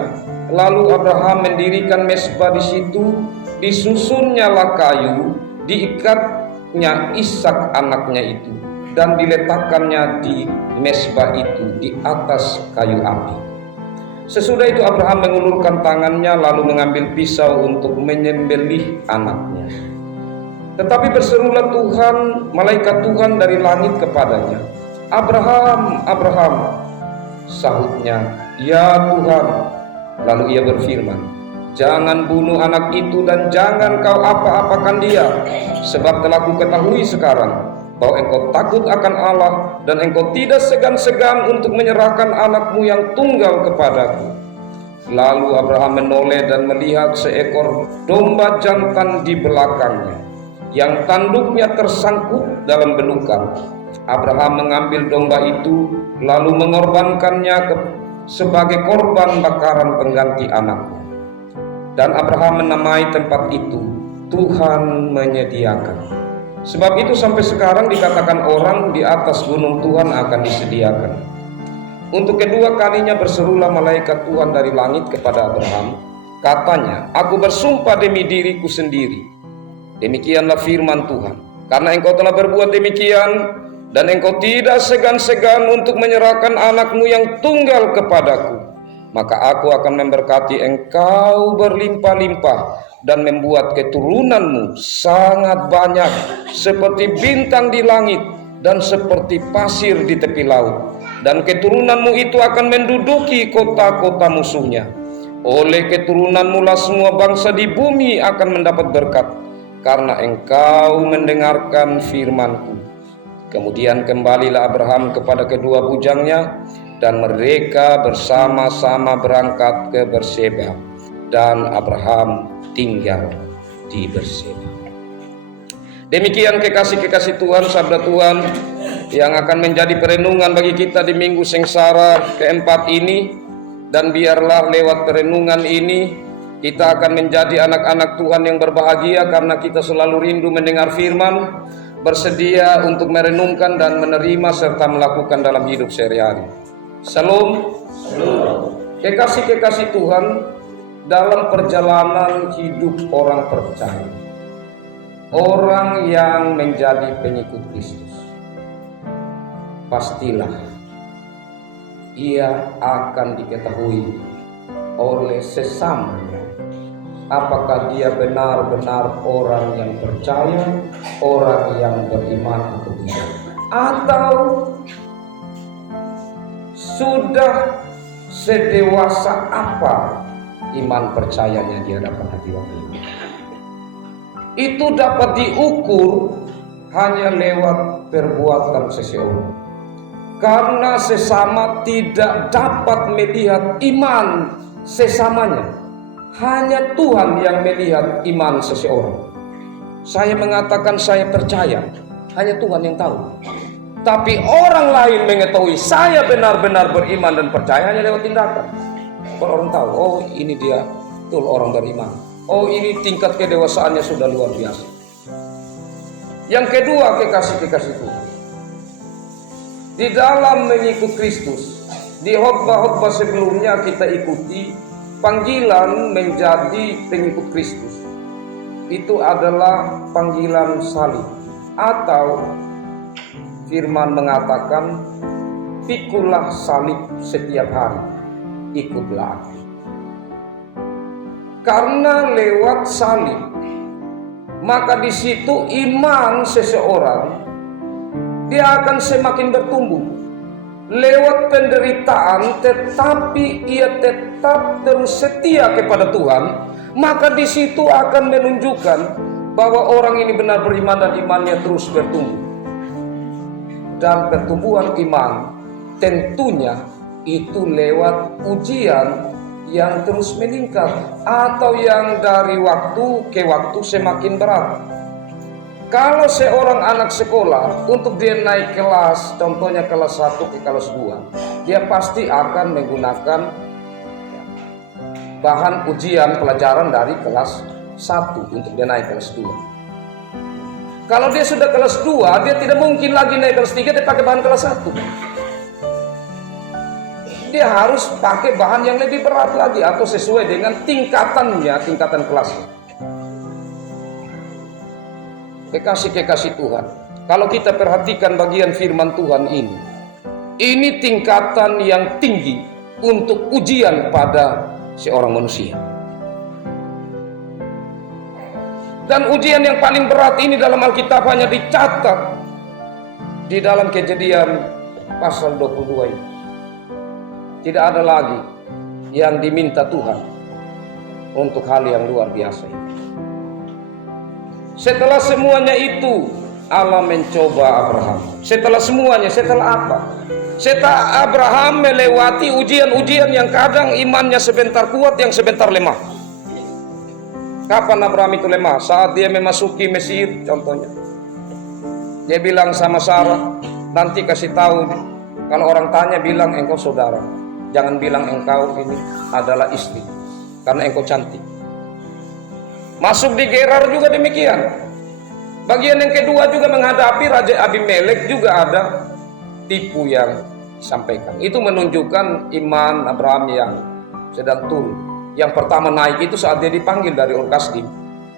Lalu Abraham mendirikan mezbah di situ, disusunnyalah kayu, diikatnya Ishak anaknya itu, dan diletakkannya di mezbah itu di atas kayu api. Sesudah itu Abraham mengulurkan tangannya lalu mengambil pisau untuk menyembelih anaknya. Tetapi berserulah malaikat Tuhan dari langit kepadanya, Abraham, Abraham. Sahutnya, "Ya Tuhan." Lalu ia berfirman, "Jangan bunuh anak itu dan jangan kau apa-apakan dia, sebab telah kuketahui sekarang bahwa engkau takut akan Allah dan engkau tidak segan-segan untuk menyerahkan anakmu yang tunggal kepadaku." Lalu Abraham menoleh dan melihat seekor domba jantan di belakangnya, yang tanduknya tersangkut dalam belukar. Abraham mengambil domba itu lalu mengorbankannya sebagai korban bakaran pengganti anaknya. Dan Abraham menamai tempat itu Tuhan menyediakan. Sebab itu sampai sekarang dikatakan orang di atas gunung Tuhan akan disediakan. Untuk kedua kalinya berserulah malaikat Tuhan dari langit kepada Abraham. Katanya, "Aku bersumpah demi diriku sendiri. Demikianlah firman Tuhan. Karena engkau telah berbuat demikian, dan engkau tidak segan-segan untuk menyerahkan anakmu yang tunggal kepadaku, maka aku akan memberkati engkau berlimpah-limpah dan membuat keturunanmu sangat banyak seperti bintang di langit dan seperti pasir di tepi laut. Dan keturunanmu itu akan menduduki kota-kota musuhnya. Oleh keturunanmu lah semua bangsa di bumi akan mendapat berkat, karena engkau mendengarkan firman-Ku." Kemudian kembalilah Abraham kepada kedua bujangnya, dan mereka bersama-sama berangkat ke Berseba, dan Abraham tinggal di Berseba. Demikian kekasih-kekasih Tuhan, sabda Tuhan yang akan menjadi perenungan bagi kita di minggu sengsara keempat ini. Dan biarlah lewat perenungan ini kita akan menjadi anak-anak Tuhan yang berbahagia, karena kita selalu rindu mendengar firman, bersedia untuk merenungkan dan menerima serta melakukan dalam hidup sehari-hari. Salam. Kekasih-kekasih Tuhan, dalam perjalanan hidup orang percaya, orang yang menjadi pengikut Kristus, pastilah ia akan diketahui oleh sesamanya apakah dia benar-benar orang yang percaya, orang yang beriman atau tidak, atau sudah sedewasa apa iman percayanya di hadapan hadirat ini. Itu dapat diukur hanya lewat perbuatan seseorang, karena sesama tidak dapat melihat iman sesamanya. Hanya Tuhan yang melihat iman seseorang. Saya mengatakan saya percaya, hanya Tuhan yang tahu. Tapi orang lain mengetahui saya benar-benar beriman dan percaya hanya lewat tindakan. Kalau orang tahu, oh ini dia betul orang beriman, oh ini tingkat kedewasaannya sudah luar biasa. Yang kedua, kekasih-kekasih Tuhan, di dalam mengikut Kristus, di khotbah-khotbah sebelumnya kita ikuti panggilan menjadi pengikut Kristus. Itu adalah panggilan salib, atau firman mengatakan, "Pikulah salib setiap hari, ikutlah aku." Karena lewat salib, maka di situ iman seseorang dia akan semakin bertumbuh. Lewat penderitaan, tetapi ia tetap terus setia kepada Tuhan, maka di situ akan menunjukkan bahwa orang ini benar beriman dan imannya terus bertumbuh. Dan pertumbuhan iman tentunya itu lewat ujian yang terus meningkat, atau yang dari waktu ke waktu semakin berat. Kalau seorang anak sekolah, untuk dia naik kelas, contohnya kelas 1 ke kelas 2, dia pasti akan menggunakan bahan ujian pelajaran dari kelas 1 untuk dia naik kelas 2. Kalau dia sudah kelas 2, dia tidak mungkin lagi naik kelas 3, dia pakai bahan kelas 1. Dia harus pakai bahan yang lebih berat lagi, atau sesuai dengan tingkatannya, tingkatan kelasnya. Kekasih-kekasih Tuhan, kalau kita perhatikan bagian firman Tuhan ini tingkatan yang tinggi untuk ujian pada seorang manusia. Dan ujian yang paling berat ini dalam Alkitab hanya dicatat di dalam Kejadian pasal 22 ini. Tidak ada lagi yang diminta Tuhan untuk hal yang luar biasa ini. Setelah semuanya itu, Allah mencoba Abraham. Setelah semuanya, setelah apa? Setelah Abraham melewati ujian-ujian yang kadang imannya sebentar kuat, yang sebentar lemah. Kapan Abraham itu lemah? Saat dia memasuki Mesir contohnya. Dia bilang sama Sarah, nanti kasih tahu, kalau orang tanya bilang engkau saudara. Jangan bilang engkau ini adalah istri, karena engkau cantik. Masuk di Gerar juga demikian. Bagian yang kedua juga menghadapi Raja Abimelek juga ada tipu yang disampaikan. Itu menunjukkan iman Abraham yang sedang turun. Yang pertama naik itu saat dia dipanggil dari Ur Kasdim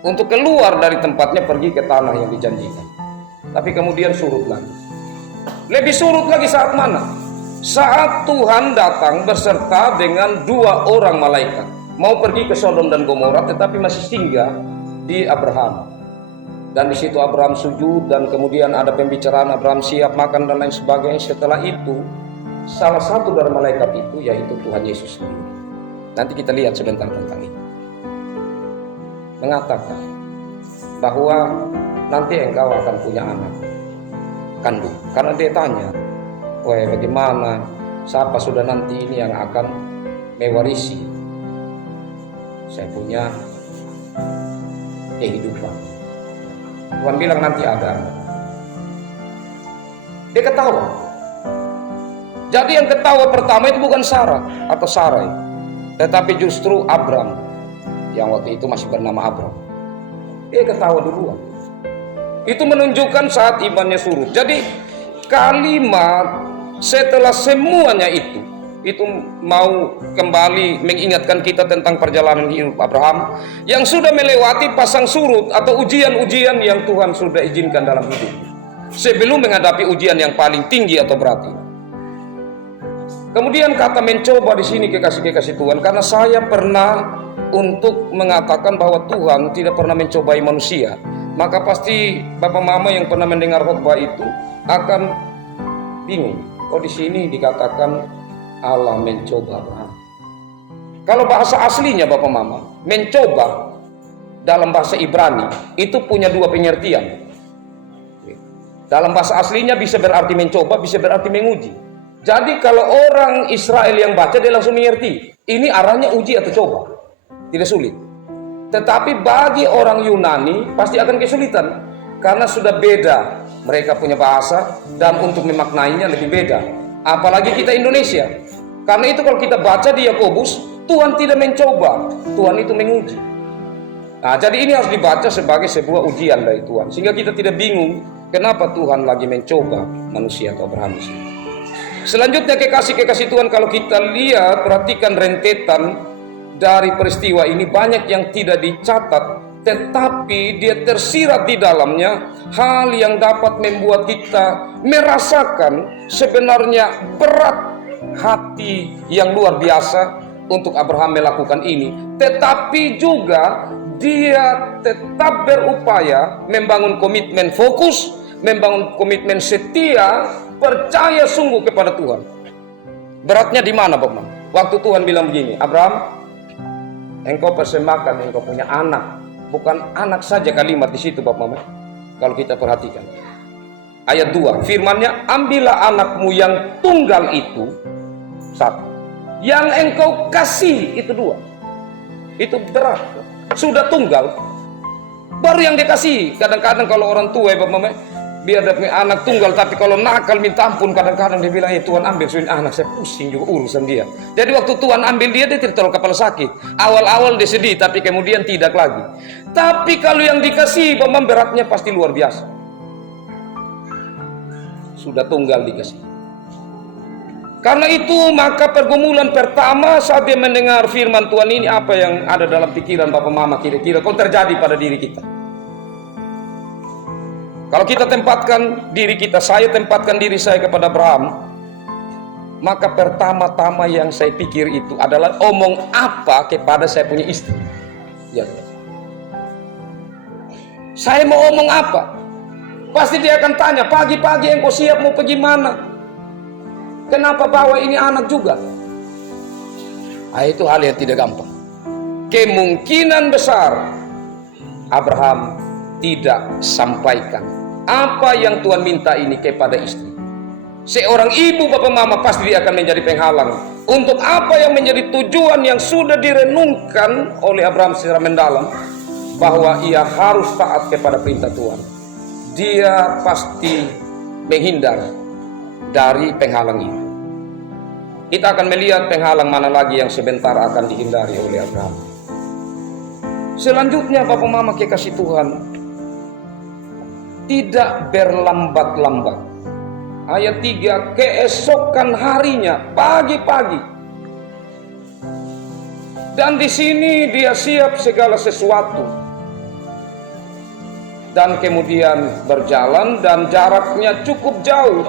untuk keluar dari tempatnya pergi ke tanah yang dijanjikan. Tapi kemudian surut lagi. Lebih surut lagi saat mana? Saat Tuhan datang berserta dengan 2 orang malaikat. Mau pergi ke Sodom dan Gomora, tetapi masih singgah di Abraham. Dan di situ Abraham sujud, dan kemudian ada pembicaraan, Abraham siap makan dan lain sebagainya. Setelah itu, salah satu dari malaikat itu yaitu Tuhan Yesus sendiri. Nanti kita lihat sebentar tentang itu. Mengatakan bahwa nanti engkau akan punya anak kandung. Karena dia tanya, wah bagaimana, siapa sudah nanti ini yang akan mewarisi saya punya kehidupan. Tuhan bilang nanti ada. Dia ketawa. Jadi yang ketawa pertama itu bukan Sarah atau Sarai, tetapi justru Abram, yang waktu itu masih bernama Abram. Dia ketawa duluan. Itu menunjukkan saat imannya surut. Jadi kalimat setelah semuanya itu mau kembali mengingatkan kita tentang perjalanan hidup Abraham yang sudah melewati pasang surut atau ujian-ujian yang Tuhan sudah izinkan dalam hidupnya sebelum menghadapi ujian yang paling tinggi atau berat. Kemudian kata mencoba di sini kekasih-kekasih Tuhan, karena saya pernah untuk mengatakan bahwa Tuhan tidak pernah mencobai manusia. Maka pasti Bapak Mama yang pernah mendengar khotbah itu akan bingung. Oh, di sini dikatakan Allah mencoba Abraham. Kalau bahasa aslinya Bapak Mama, mencoba dalam bahasa Ibrani itu punya 2 pengertian. Dalam bahasa aslinya bisa berarti mencoba, bisa berarti menguji. Jadi kalau orang Israel yang baca dia langsung mengerti, ini arahnya uji atau coba. Tidak sulit. Tetapi bagi orang Yunani pasti akan kesulitan karena sudah beda, mereka punya bahasa dan untuk memaknainya lebih beda. Apalagi kita Indonesia. Karena itu kalau kita baca di Yakobus, Tuhan tidak mencoba, Tuhan itu menguji. Nah, jadi ini harus dibaca sebagai sebuah ujian dari Tuhan, sehingga kita tidak bingung kenapa Tuhan lagi mencoba manusia atau Abraham. Selanjutnya kekasih-kekasih Tuhan, kalau kita lihat perhatikan rentetan dari peristiwa ini, banyak yang tidak dicatat, tetapi dia tersirat di dalamnya hal yang dapat membuat kita merasakan sebenarnya berat hati yang luar biasa untuk Abraham melakukan ini. Tetapi juga dia tetap berupaya membangun komitmen fokus, membangun komitmen setia, percaya sungguh kepada Tuhan. Beratnya di mana, Bapak? Waktu Tuhan bilang begini, Abraham, engkau persembahkan, engkau punya anak. Bukan anak saja kalimat di situ Bapak Mama. Kalau kita perhatikan ayat 2, firmannya, ambillah anakmu yang tunggal itu, 1, yang engkau kasih itu 2. Itu berat. Sudah tunggal, baru yang dikasih. Kadang-kadang kalau orang tua Bapak Mama, biar dia punya anak tunggal, tapi kalau nakal minta ampun, kadang-kadang dia bilang, Tuhan ambil suin anak, saya pusing juga urusan dia. Jadi waktu Tuhan ambil dia tidak terlalu kepala sakit. Awal-awal dia sedih, tapi kemudian tidak lagi. Tapi kalau yang dikasih, Bapak, beratnya pasti luar biasa. Sudah tunggal dikasih. Karena itu maka pergumulan pertama saat dia mendengar firman Tuhan ini, apa yang ada dalam pikiran Bapak Mama kira-kira kalau terjadi pada diri kita? Kalau kita tempatkan diri kita, saya tempatkan diri saya kepada Abraham, maka pertama-tama yang saya pikir itu adalah omong apa kepada saya punya istri. Ya. Saya mau omong apa? Pasti dia akan tanya, pagi-pagi engkau siap mau pergi mana? Kenapa bawa ini anak juga? Itu hal yang tidak gampang. Kemungkinan besar Abraham tidak sampaikan apa yang Tuhan minta ini kepada istri. Seorang ibu, bapak, mama, pasti dia akan menjadi penghalang untuk apa yang menjadi tujuan yang sudah direnungkan oleh Abraham secara mendalam, bahwa ia harus taat kepada perintah Tuhan. Dia pasti menghindar dari penghalang itu. Kita akan melihat penghalang mana lagi yang sebentar akan dihindari oleh Abraham. Selanjutnya, bapak, mama, kekasih Tuhan, tidak berlambat-lambat. Ayat 3, keesokan harinya pagi-pagi. Dan di sini dia siap segala sesuatu. Dan kemudian berjalan dan jaraknya cukup jauh.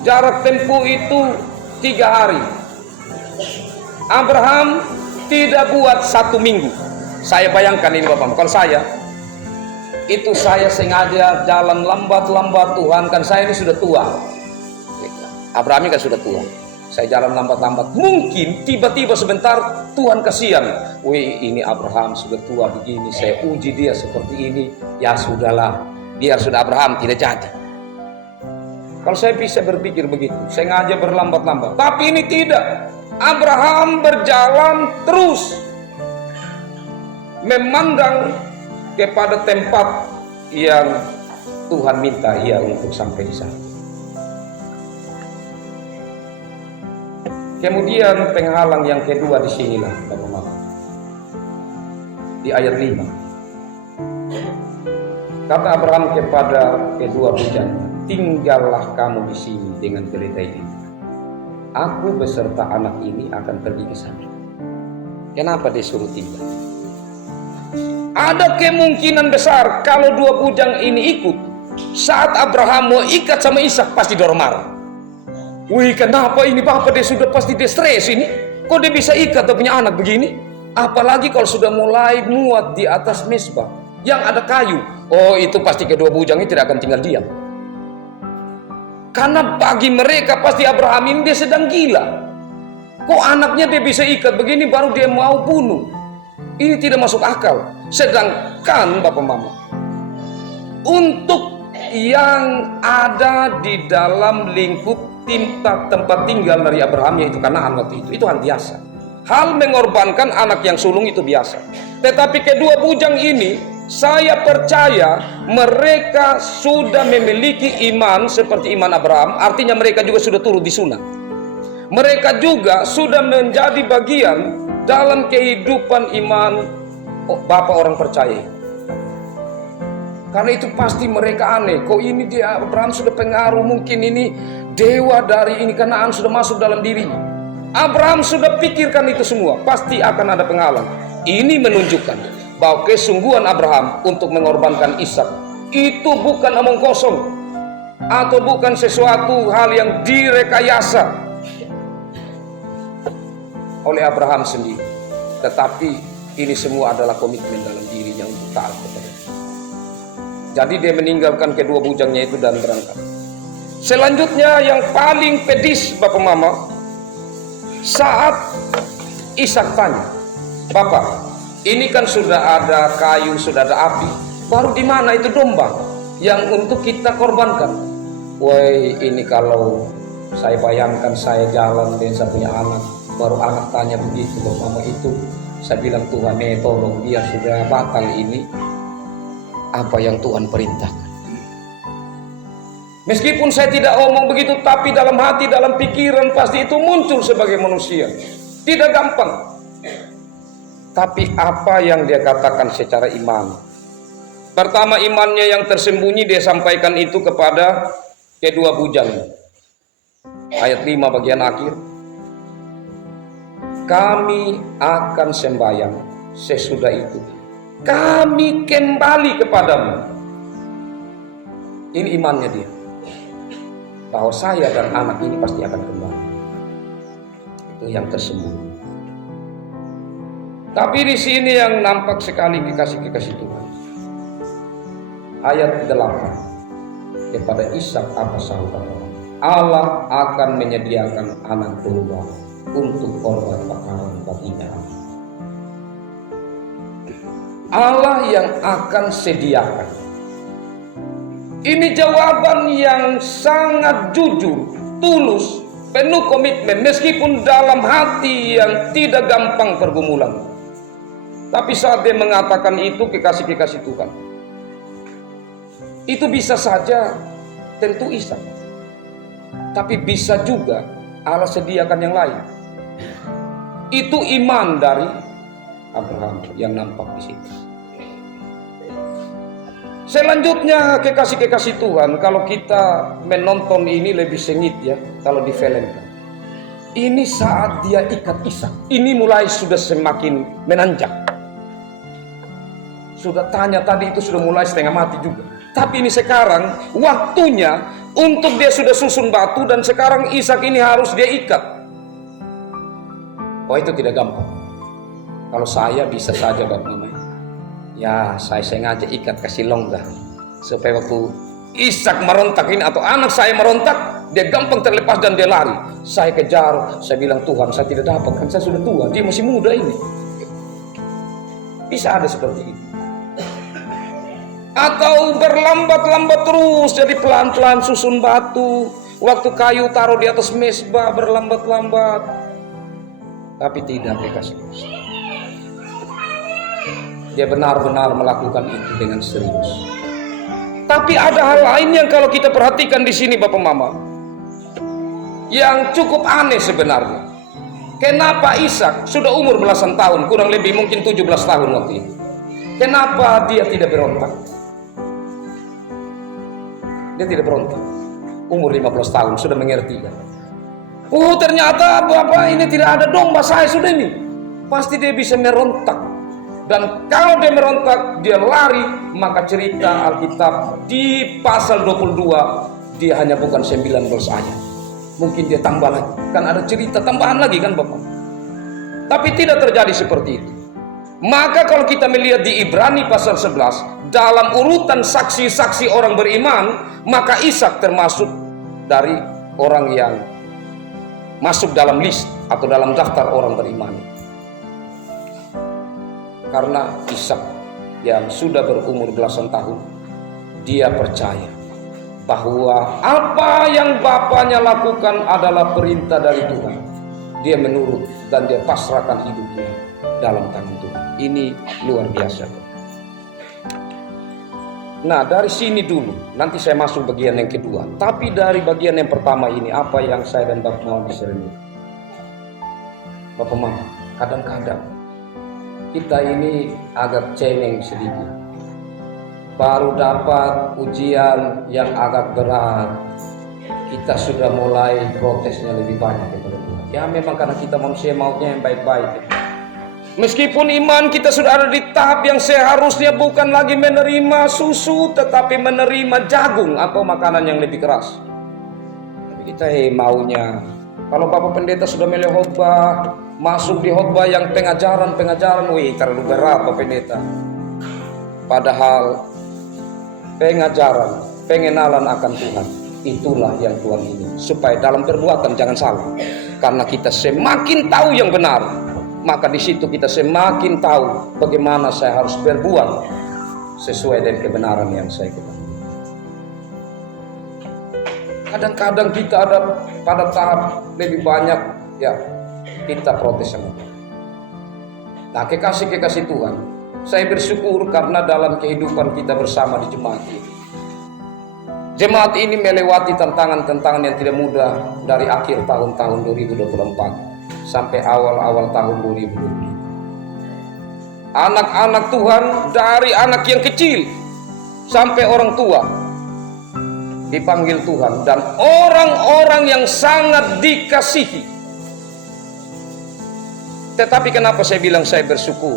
Jarak tempuh itu 3 hari. Abraham tidak buat 1 minggu. Saya bayangkan ini Bapak, kalau saya sengaja jalan lambat-lambat, Tuhan, kan saya ini sudah tua. Abraham ini kan sudah tua. Saya jalan lambat-lambat. Mungkin tiba-tiba sebentar Tuhan kasihan. Wih, ini Abraham sudah tua begini, saya uji dia seperti ini. Ya sudahlah, biar sudah Abraham tidak jadi. Kalau saya bisa berpikir begitu, sengaja berlambat-lambat. Tapi ini tidak. Abraham berjalan terus, memandang kepada tempat yang Tuhan minta ia untuk sampai di sana. Kemudian penghalang yang kedua di sinilah, Bapak-Bapak. Di ayat 5. Kata Abraham kepada kedua bujangnya, tinggallah kamu di sini dengan keledai ini. Aku beserta anak ini akan pergi ke sana. Kenapa disuruh tinggal? Ada kemungkinan besar kalau dua bujang ini ikut, saat Abraham mau ikat sama Ishak pasti dia marah. Wih, kenapa ini bapak dia sudah pasti dia stres ini? Kok dia bisa ikat dia punya anak begini? Apalagi kalau sudah mulai muat di atas mezbah yang ada kayu. Oh, itu pasti kedua bujang ini tidak akan tinggal diam. Karena bagi mereka pasti Abraham ini dia sedang gila. Kok anaknya dia bisa ikat begini baru dia mau bunuh? Ini tidak masuk akal. Sedangkan Bapak Mama, untuk yang ada di dalam lingkup tempat tinggal dari Abraham, yaitu Kanaan waktu itu hal biasa. Hal mengorbankan anak yang sulung itu biasa. Tetapi kedua bujang ini, saya percaya mereka sudah memiliki iman seperti iman Abraham. Artinya mereka juga sudah turut disunat. Mereka juga sudah menjadi bagian dalam kehidupan iman Bapak orang percaya. Karena itu pasti mereka aneh. Kok ini dia Abraham sudah pengaruh, mungkin ini dewa dari ini Kanaan sudah masuk dalam dirinya. Abraham sudah pikirkan itu semua. Pasti akan ada penghalang. Ini menunjukkan bahwa kesungguhan Abraham untuk mengorbankan Ishak itu bukan omong kosong atau bukan sesuatu hal yang direkayasa oleh Abraham sendiri, tetapi ini semua adalah komitmen dalam dirinya untuk taat kepada Dia. Jadi dia meninggalkan kedua bujangnya itu dan berangkat. Selanjutnya yang paling pedis Bapak Mama, saat Ishak tanya, Bapak, ini kan sudah ada kayu, sudah ada api, baru di mana itu domba yang untuk kita korbankan? Woi, ini kalau saya bayangkan saya jalan dengan saya punya anak, baru anak tanya begitu, Bapak Mama itu. Saya bilang, Tuhan tolong dia sudah batal ini apa yang Tuhan perintahkan. Meskipun saya tidak omong begitu, tapi dalam hati, dalam pikiran pasti itu muncul sebagai manusia. Tidak gampang. Tapi apa yang dia katakan secara iman? Pertama, imannya yang tersembunyi dia sampaikan itu kepada kedua bujang. Ayat 5 bagian akhir. Kami akan sembahyang, sesudah itu kami kembali kepadamu. Ini imannya dia, bahwa saya dan anak ini pasti akan kembali. Itu yang tersembunyi. Tapi di sini yang nampak sekali kekasih-kekasih Tuhan. Ayat 8. Kepada Ishak apa sangka Allah akan menyediakan anak domba untuk korban bakaran baginya. Allah yang akan sediakan. Ini jawaban yang sangat jujur, tulus, penuh komitmen, meskipun dalam hati yang tidak gampang pergumulan. Tapi saat dia mengatakan itu kekasih-kekasih Tuhan, itu bisa saja tentu Ishak, tapi bisa juga Allah sediakan yang lain. Itu iman dari Abraham yang nampak di situ. Selanjutnya kekasih-kekasih Tuhan, kalau kita menonton ini lebih sengit ya, kalau difilmkan. Ini saat dia ikat Ishak, ini mulai sudah semakin menanjak. Sudah tanya tadi itu sudah mulai setengah mati juga. Tapi ini sekarang waktunya untuk dia sudah susun batu dan sekarang Ishak ini harus dia ikat. Oh, itu tidak gampang. Kalau saya bisa saja Bapak Mama. Ya, saya sengaja ikat kasih longgar supaya waktu Ishak merontak ini atau anak saya merontak, dia gampang terlepas dan dia lari. Saya kejar, saya bilang Tuhan saya tidak dapat, kan saya sudah tua, dia masih muda ini. Bisa ada seperti itu. Atau berlambat-lambat terus, jadi pelan-pelan susun batu. Waktu kayu taruh di atas mesbah berlambat-lambat. Tapi tidak dikasih. Dia benar-benar melakukan itu dengan serius. Tapi ada hal lain yang kalau kita perhatikan di sini Bapak Mama, yang cukup aneh sebenarnya. Kenapa Ishak sudah umur belasan tahun, kurang lebih mungkin 17 tahun waktu itu. Kenapa dia tidak berontak? Dia tidak berontak. Umur 15 tahun sudah mengerti kan? Oh, ternyata Bapak ini tidak ada domba saya sudah ini. Pasti dia bisa merontak. Dan kalau dia merontak, dia lari, maka cerita Alkitab di pasal 22 dia hanya bukan 19 ayat. Mungkin dia tambah lagi. Kan ada cerita tambahan lagi kan Bapak. Tapi tidak terjadi seperti itu. Maka kalau kita melihat di Ibrani pasal 11, dalam urutan saksi-saksi orang beriman, maka Ishak termasuk dari orang yang masuk dalam list atau dalam daftar orang beriman. Karena Ishak yang sudah berumur belasan tahun, dia percaya bahwa apa yang bapaknya lakukan adalah perintah dari Tuhan. Dia menurut dan dia pasrahkan hidupnya dalam tangan Tuhan. Ini luar biasa. Nah, dari sini dulu, nanti saya masuk bagian yang kedua. Tapi dari bagian yang pertama ini, apa yang saya dan Bapak mau bisa renung. Bapak Mama, kadang-kadang kita ini agak cengeng sedikit. Baru dapat ujian yang agak berat, kita sudah mulai protesnya lebih banyak kepada Tuhan. Ya memang karena kita manusia maunya yang baik-baik. Meskipun iman kita sudah ada di tahap yang seharusnya bukan lagi menerima susu, tetapi menerima jagung atau makanan yang lebih keras. Tapi kita maunya, kalau Bapak Pendeta sudah milih khotbah, masuk di khotbah yang pengajaran, wih terlalu berat Bapak Pendeta. Padahal pengajaran, pengenalan akan Tuhan, itulah yang Tuhan ingin. Supaya dalam perbuatan jangan salah. Karena kita semakin tahu yang benar, maka di situ kita semakin tahu bagaimana saya harus berbuat sesuai dengan kebenaran yang saya ketahui. Kadang-kadang kita ada pada tahap lebih banyak, ya kita protes sama Tuhan. Nah, kekasih-kekasih Tuhan, saya bersyukur karena dalam kehidupan kita bersama di jemaat ini. Jemaat ini melewati tantangan-tantangan yang tidak mudah dari akhir tahun 2024 sampai awal-awal tahun 2025. Anak-anak Tuhan dari anak yang kecil sampai orang tua dipanggil Tuhan dan orang-orang yang sangat dikasihi. Tetapi kenapa saya bilang saya bersyukur?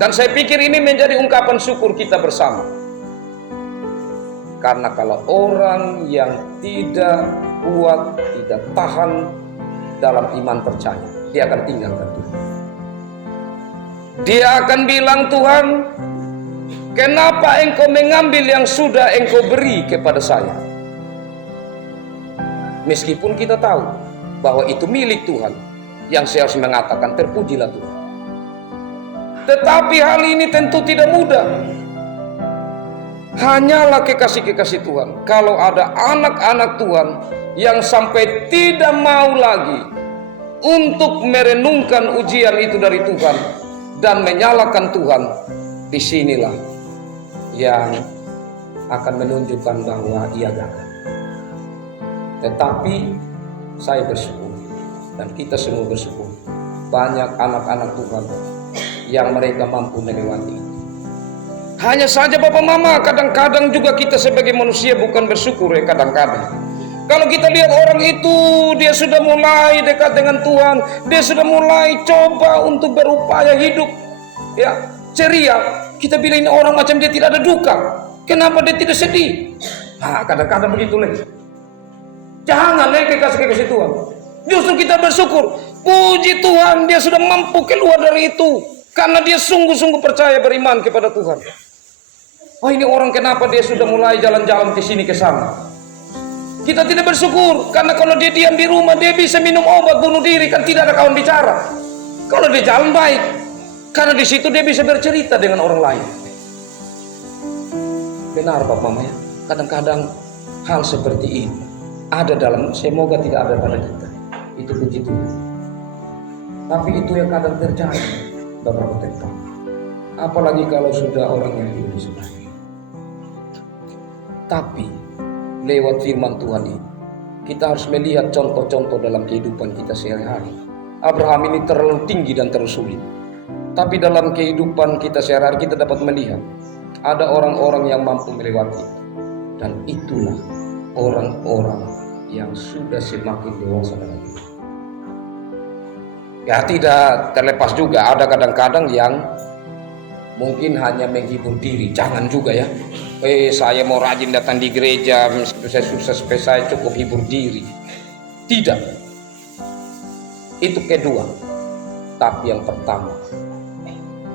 Dan saya pikir ini menjadi ungkapan syukur kita bersama. Karena kalau orang yang tidak kuat, tidak tahan dalam iman percaya, dia akan tinggalkan Tuhan. Dia akan bilang, Tuhan, kenapa engkau mengambil yang sudah engkau beri kepada saya? Meskipun kita tahu bahwa itu milik Tuhan, yang saya harus mengatakan terpujilah Tuhan. Tetapi hal ini tentu tidak mudah. Hanyalah kekasih-kekasih Tuhan. Kalau ada anak-anak Tuhan yang sampai tidak mau lagi untuk merenungkan ujian itu dari Tuhan dan menyalahkan Tuhan, disinilah yang akan menunjukkan bahwa ia gagal. Tetapi saya bersyukur dan kita semua bersyukur, banyak anak-anak Tuhan yang mereka mampu melewati. Hanya saja Bapak Mama, kadang-kadang juga kita sebagai manusia bukan bersyukur ya kadang-kadang. Kalau kita lihat orang itu, dia sudah mulai dekat dengan Tuhan, dia sudah mulai coba untuk berupaya hidup ya ceria, kita bilang ini orang macam dia tidak ada duka. Kenapa dia tidak sedih? Nah, kadang-kadang begitu lagi. Jangan kekasih-kekasih Tuhan. Justru kita bersyukur, puji Tuhan dia sudah mampu keluar dari itu, karena dia sungguh-sungguh percaya beriman kepada Tuhan. Oh, ini orang kenapa dia sudah mulai jalan-jalan ke sini ke sana. Kita tidak bersyukur karena kalau dia diam di rumah dia bisa minum obat bunuh diri, kan tidak ada kawan bicara. Kalau dia jalan baik, karena di situ dia bisa bercerita dengan orang lain. Benar Bapak Mama ya, kadang-kadang hal seperti ini ada dalam, semoga tidak ada pada kita. Itu puji Tuhan. Tapi itu yang kadang terjadi beberapa tempat. Apalagi kalau sudah orang yang tidak disukai. Tapi lewat firman Tuhan ini, kita harus melihat contoh-contoh dalam kehidupan kita sehari-hari. Abraham ini terlalu tinggi dan terlalu sulit. Tapi dalam kehidupan kita sehari-hari kita dapat melihat ada orang-orang yang mampu melewati. Dan itulah orang-orang yang sudah semakin dewasa dalam hidup. Ya tidak terlepas juga ada kadang-kadang yang mungkin hanya menghibur diri. Jangan juga ya, saya mau rajin datang di gereja, saya sukses, saya cukup hibur diri. Tidak. Itu kedua. Tapi yang pertama,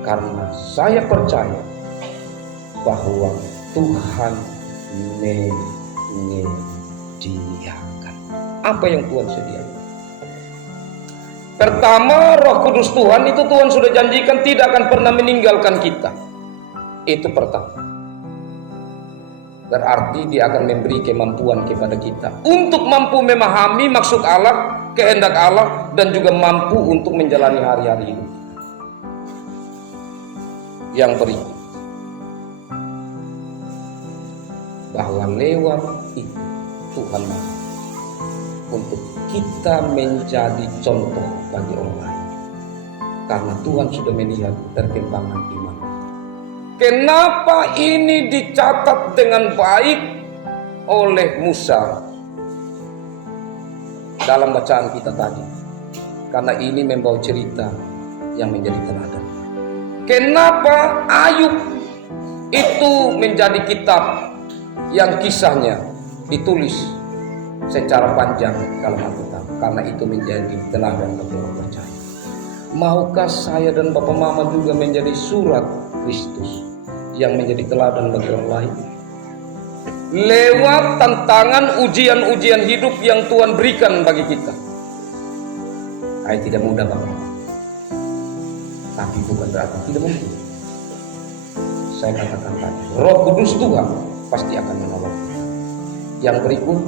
karena saya percaya bahwa Tuhan menyediakan. Apa yang Tuhan sediakan? Pertama, Roh Kudus Tuhan itu Tuhan sudah janjikan tidak akan pernah meninggalkan kita. Itu pertama. Berarti dia akan memberi kemampuan kepada kita untuk mampu memahami maksud Allah, kehendak Allah, dan juga mampu untuk menjalani hari-hari hidup. Yang berikut, bahwa lewat itu Tuhan mau untuk kita menjadi contoh bagi orang lain, karena Tuhan sudah melihat perkembangan iman. Kenapa ini dicatat dengan baik oleh Musa dalam bacaan kita tadi? Karena ini membawa cerita yang menjadi teladan. Kenapa Ayub itu menjadi kitab yang kisahnya ditulis secara panjang dalam Alkitab? Karena itu menjadi teladan bagi orang percaya. Maukah saya dan Bapak Mama juga menjadi surat Kristus yang menjadi teladan bagi orang lain? Lewat tantangan ujian-ujian hidup yang Tuhan berikan bagi kita. Tidak mudah Bapak Mama. Tapi bukan berarti tidak mungkin. Saya katakan tadi, Roh Kudus Tuhan pasti akan menolong. Yang berikut,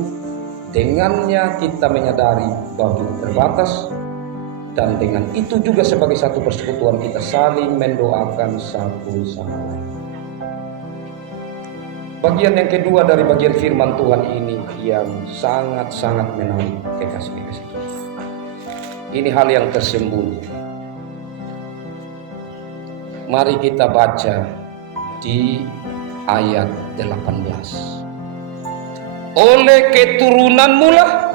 dengannya kita menyadari bahwa kita terbatas, dan dengan itu juga sebagai satu persekutuan kita saling mendoakan satu sama lain. Bagian yang kedua dari bagian firman Tuhan ini yang sangat-sangat menarik, kekasih-kekasih Tuhan. Ini hal yang tersembunyi. Mari kita baca di ayat 18. Oleh keturunanmu lah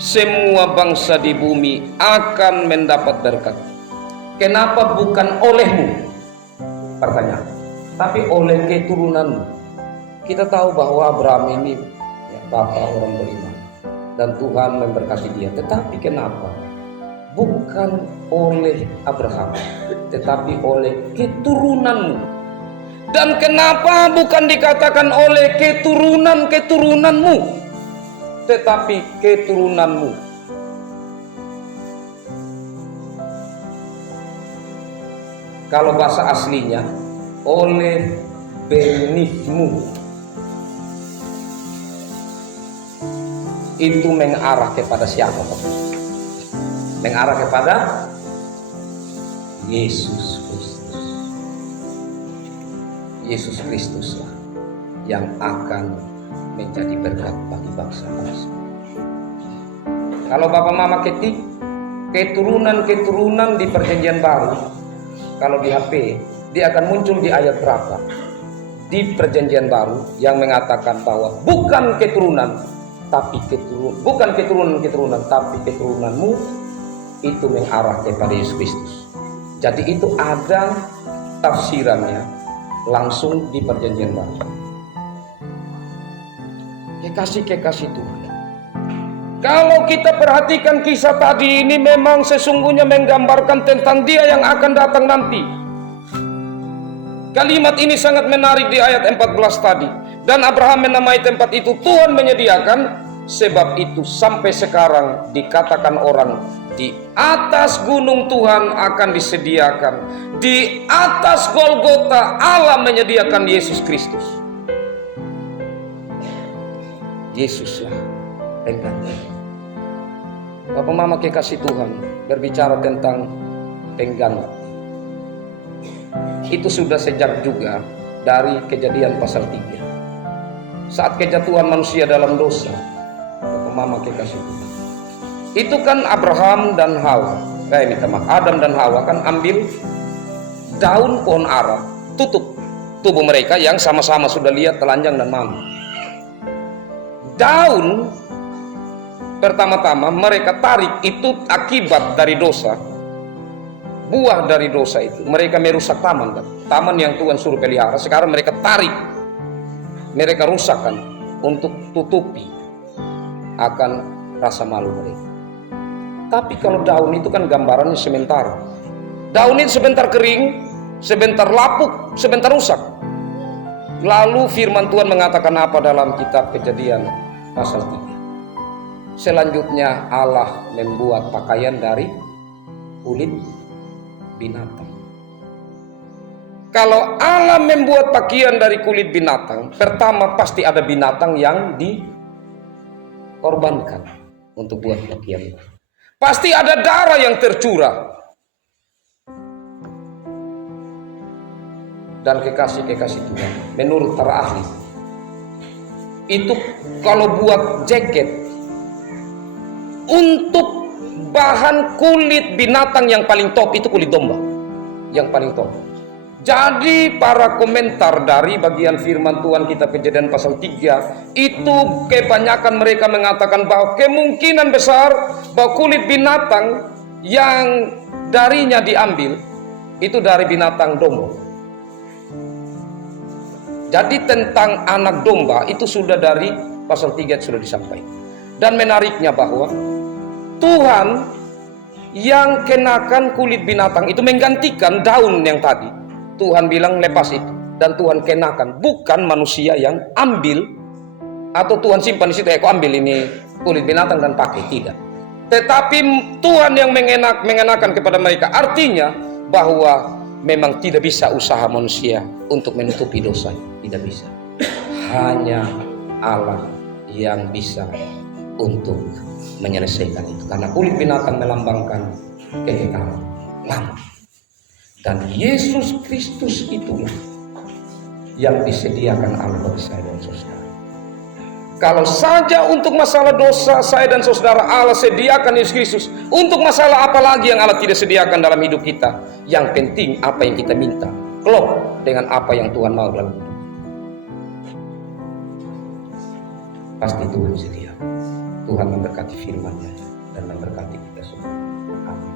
semua bangsa di bumi akan mendapat berkat. Kenapa bukan olehmu? Pertanyaan. Tapi oleh keturunanmu. Kita tahu bahwa Abraham ini bapak orang beriman dan Tuhan memberkati dia. Tetapi kenapa? Bukan oleh Abraham, tetapi oleh keturunanmu. Dan kenapa bukan dikatakan oleh keturunan-keturunanmu, tetapi keturunanmu? Kalau bahasa aslinya, oleh benihmu. Itu mengarah kepada siapa? Mengarah kepada Yesus Kristus. Yesus Kristuslah yang akan menjadi berkat bagi bangsa-bangsa. Kalau Bapak Mama ketik keturunan-keturunan di perjanjian baru, kalau di HP dia akan muncul di ayat berapa? Di perjanjian baru yang mengatakan bahwa bukan keturunan tapi bukan keturunan tapi keturunanmu itu mengarah kepada Yesus Kristus. Jadi itu ada tafsirannya langsung di perjanjian baru. Kekasih Tuhan. Kalau kita perhatikan kisah tadi ini memang sesungguhnya menggambarkan tentang Dia yang akan datang nanti. Kalimat ini sangat menarik di ayat 14 tadi. Dan Abraham menamai tempat itu Tuhan menyediakan. Sebab itu sampai sekarang dikatakan orang, di atas gunung Tuhan akan disediakan. Di atas Golgota Allah menyediakan Yesus Kristus. Yesuslah pengganti. Bapak Mama kekasih Tuhan, berbicara tentang pengganti. Itu sudah sejak juga dari Kejadian pasal 3. Saat kejatuhan manusia dalam dosa, Bapak Mama kekasih Tuhan, itu kan Abraham dan Hawa, Adam dan Hawa kan ambil daun pohon ara, tutup tubuh mereka yang sama-sama sudah lihat telanjang dan malu. Daun pertama-tama mereka tarik itu akibat dari dosa. Buah dari dosa itu mereka merusak taman, taman yang Tuhan suruh pelihara. Sekarang mereka tarik, mereka rusakkan untuk tutupi akan rasa malu mereka. Tapi kalau daun itu kan gambarannya sementara. Daun itu sebentar kering, sebentar lapuk, sebentar rusak. Lalu firman Tuhan mengatakan apa dalam kitab Kejadian pasal 3? Selanjutnya Allah membuat pakaian dari kulit binatang. Kalau Allah membuat pakaian dari kulit binatang, pertama pasti ada binatang yang dikorbankan untuk buat pakaian itu. Pasti ada darah yang tercurah. Dan kekasih-kekasih Tuhan, menurut para ahli, itu kalau buat jaket, untuk bahan kulit binatang yang paling top itu kulit domba, yang paling top. Jadi para komentar dari bagian firman Tuhan kitab Kejadian pasal 3 itu kebanyakan mereka mengatakan bahwa kemungkinan besar bahwa kulit binatang yang darinya diambil itu dari binatang domba. Jadi tentang anak domba itu sudah dari pasal 3 sudah disampaikan. Dan menariknya bahwa Tuhan yang kenakan kulit binatang itu menggantikan daun yang tadi. Tuhan bilang lepas itu, dan Tuhan kenakan, bukan manusia yang ambil atau Tuhan simpan di situ, aku ambil ini kulit binatang dan pakai, tidak. Tetapi Tuhan yang mengenakan kepada mereka. Artinya bahwa memang tidak bisa usaha manusia untuk menutupi dosa, tidak bisa. Hanya Allah yang bisa untuk menyelesaikan itu, karena kulit binatang melambangkan kekekalan lama. Dan Yesus Kristus itulah yang disediakan Allah bagi saya dan saudara. Kalau saja untuk masalah dosa saya dan saudara Allah sediakan Yesus Kristus, untuk masalah apa lagi yang Allah tidak sediakan dalam hidup kita? Yang penting apa yang kita minta klop dengan apa yang Tuhan mau dalam hidup kita. Pasti Tuhan sedia. Tuhan memberkati firman-Nya dan memberkati kita semua. Amin.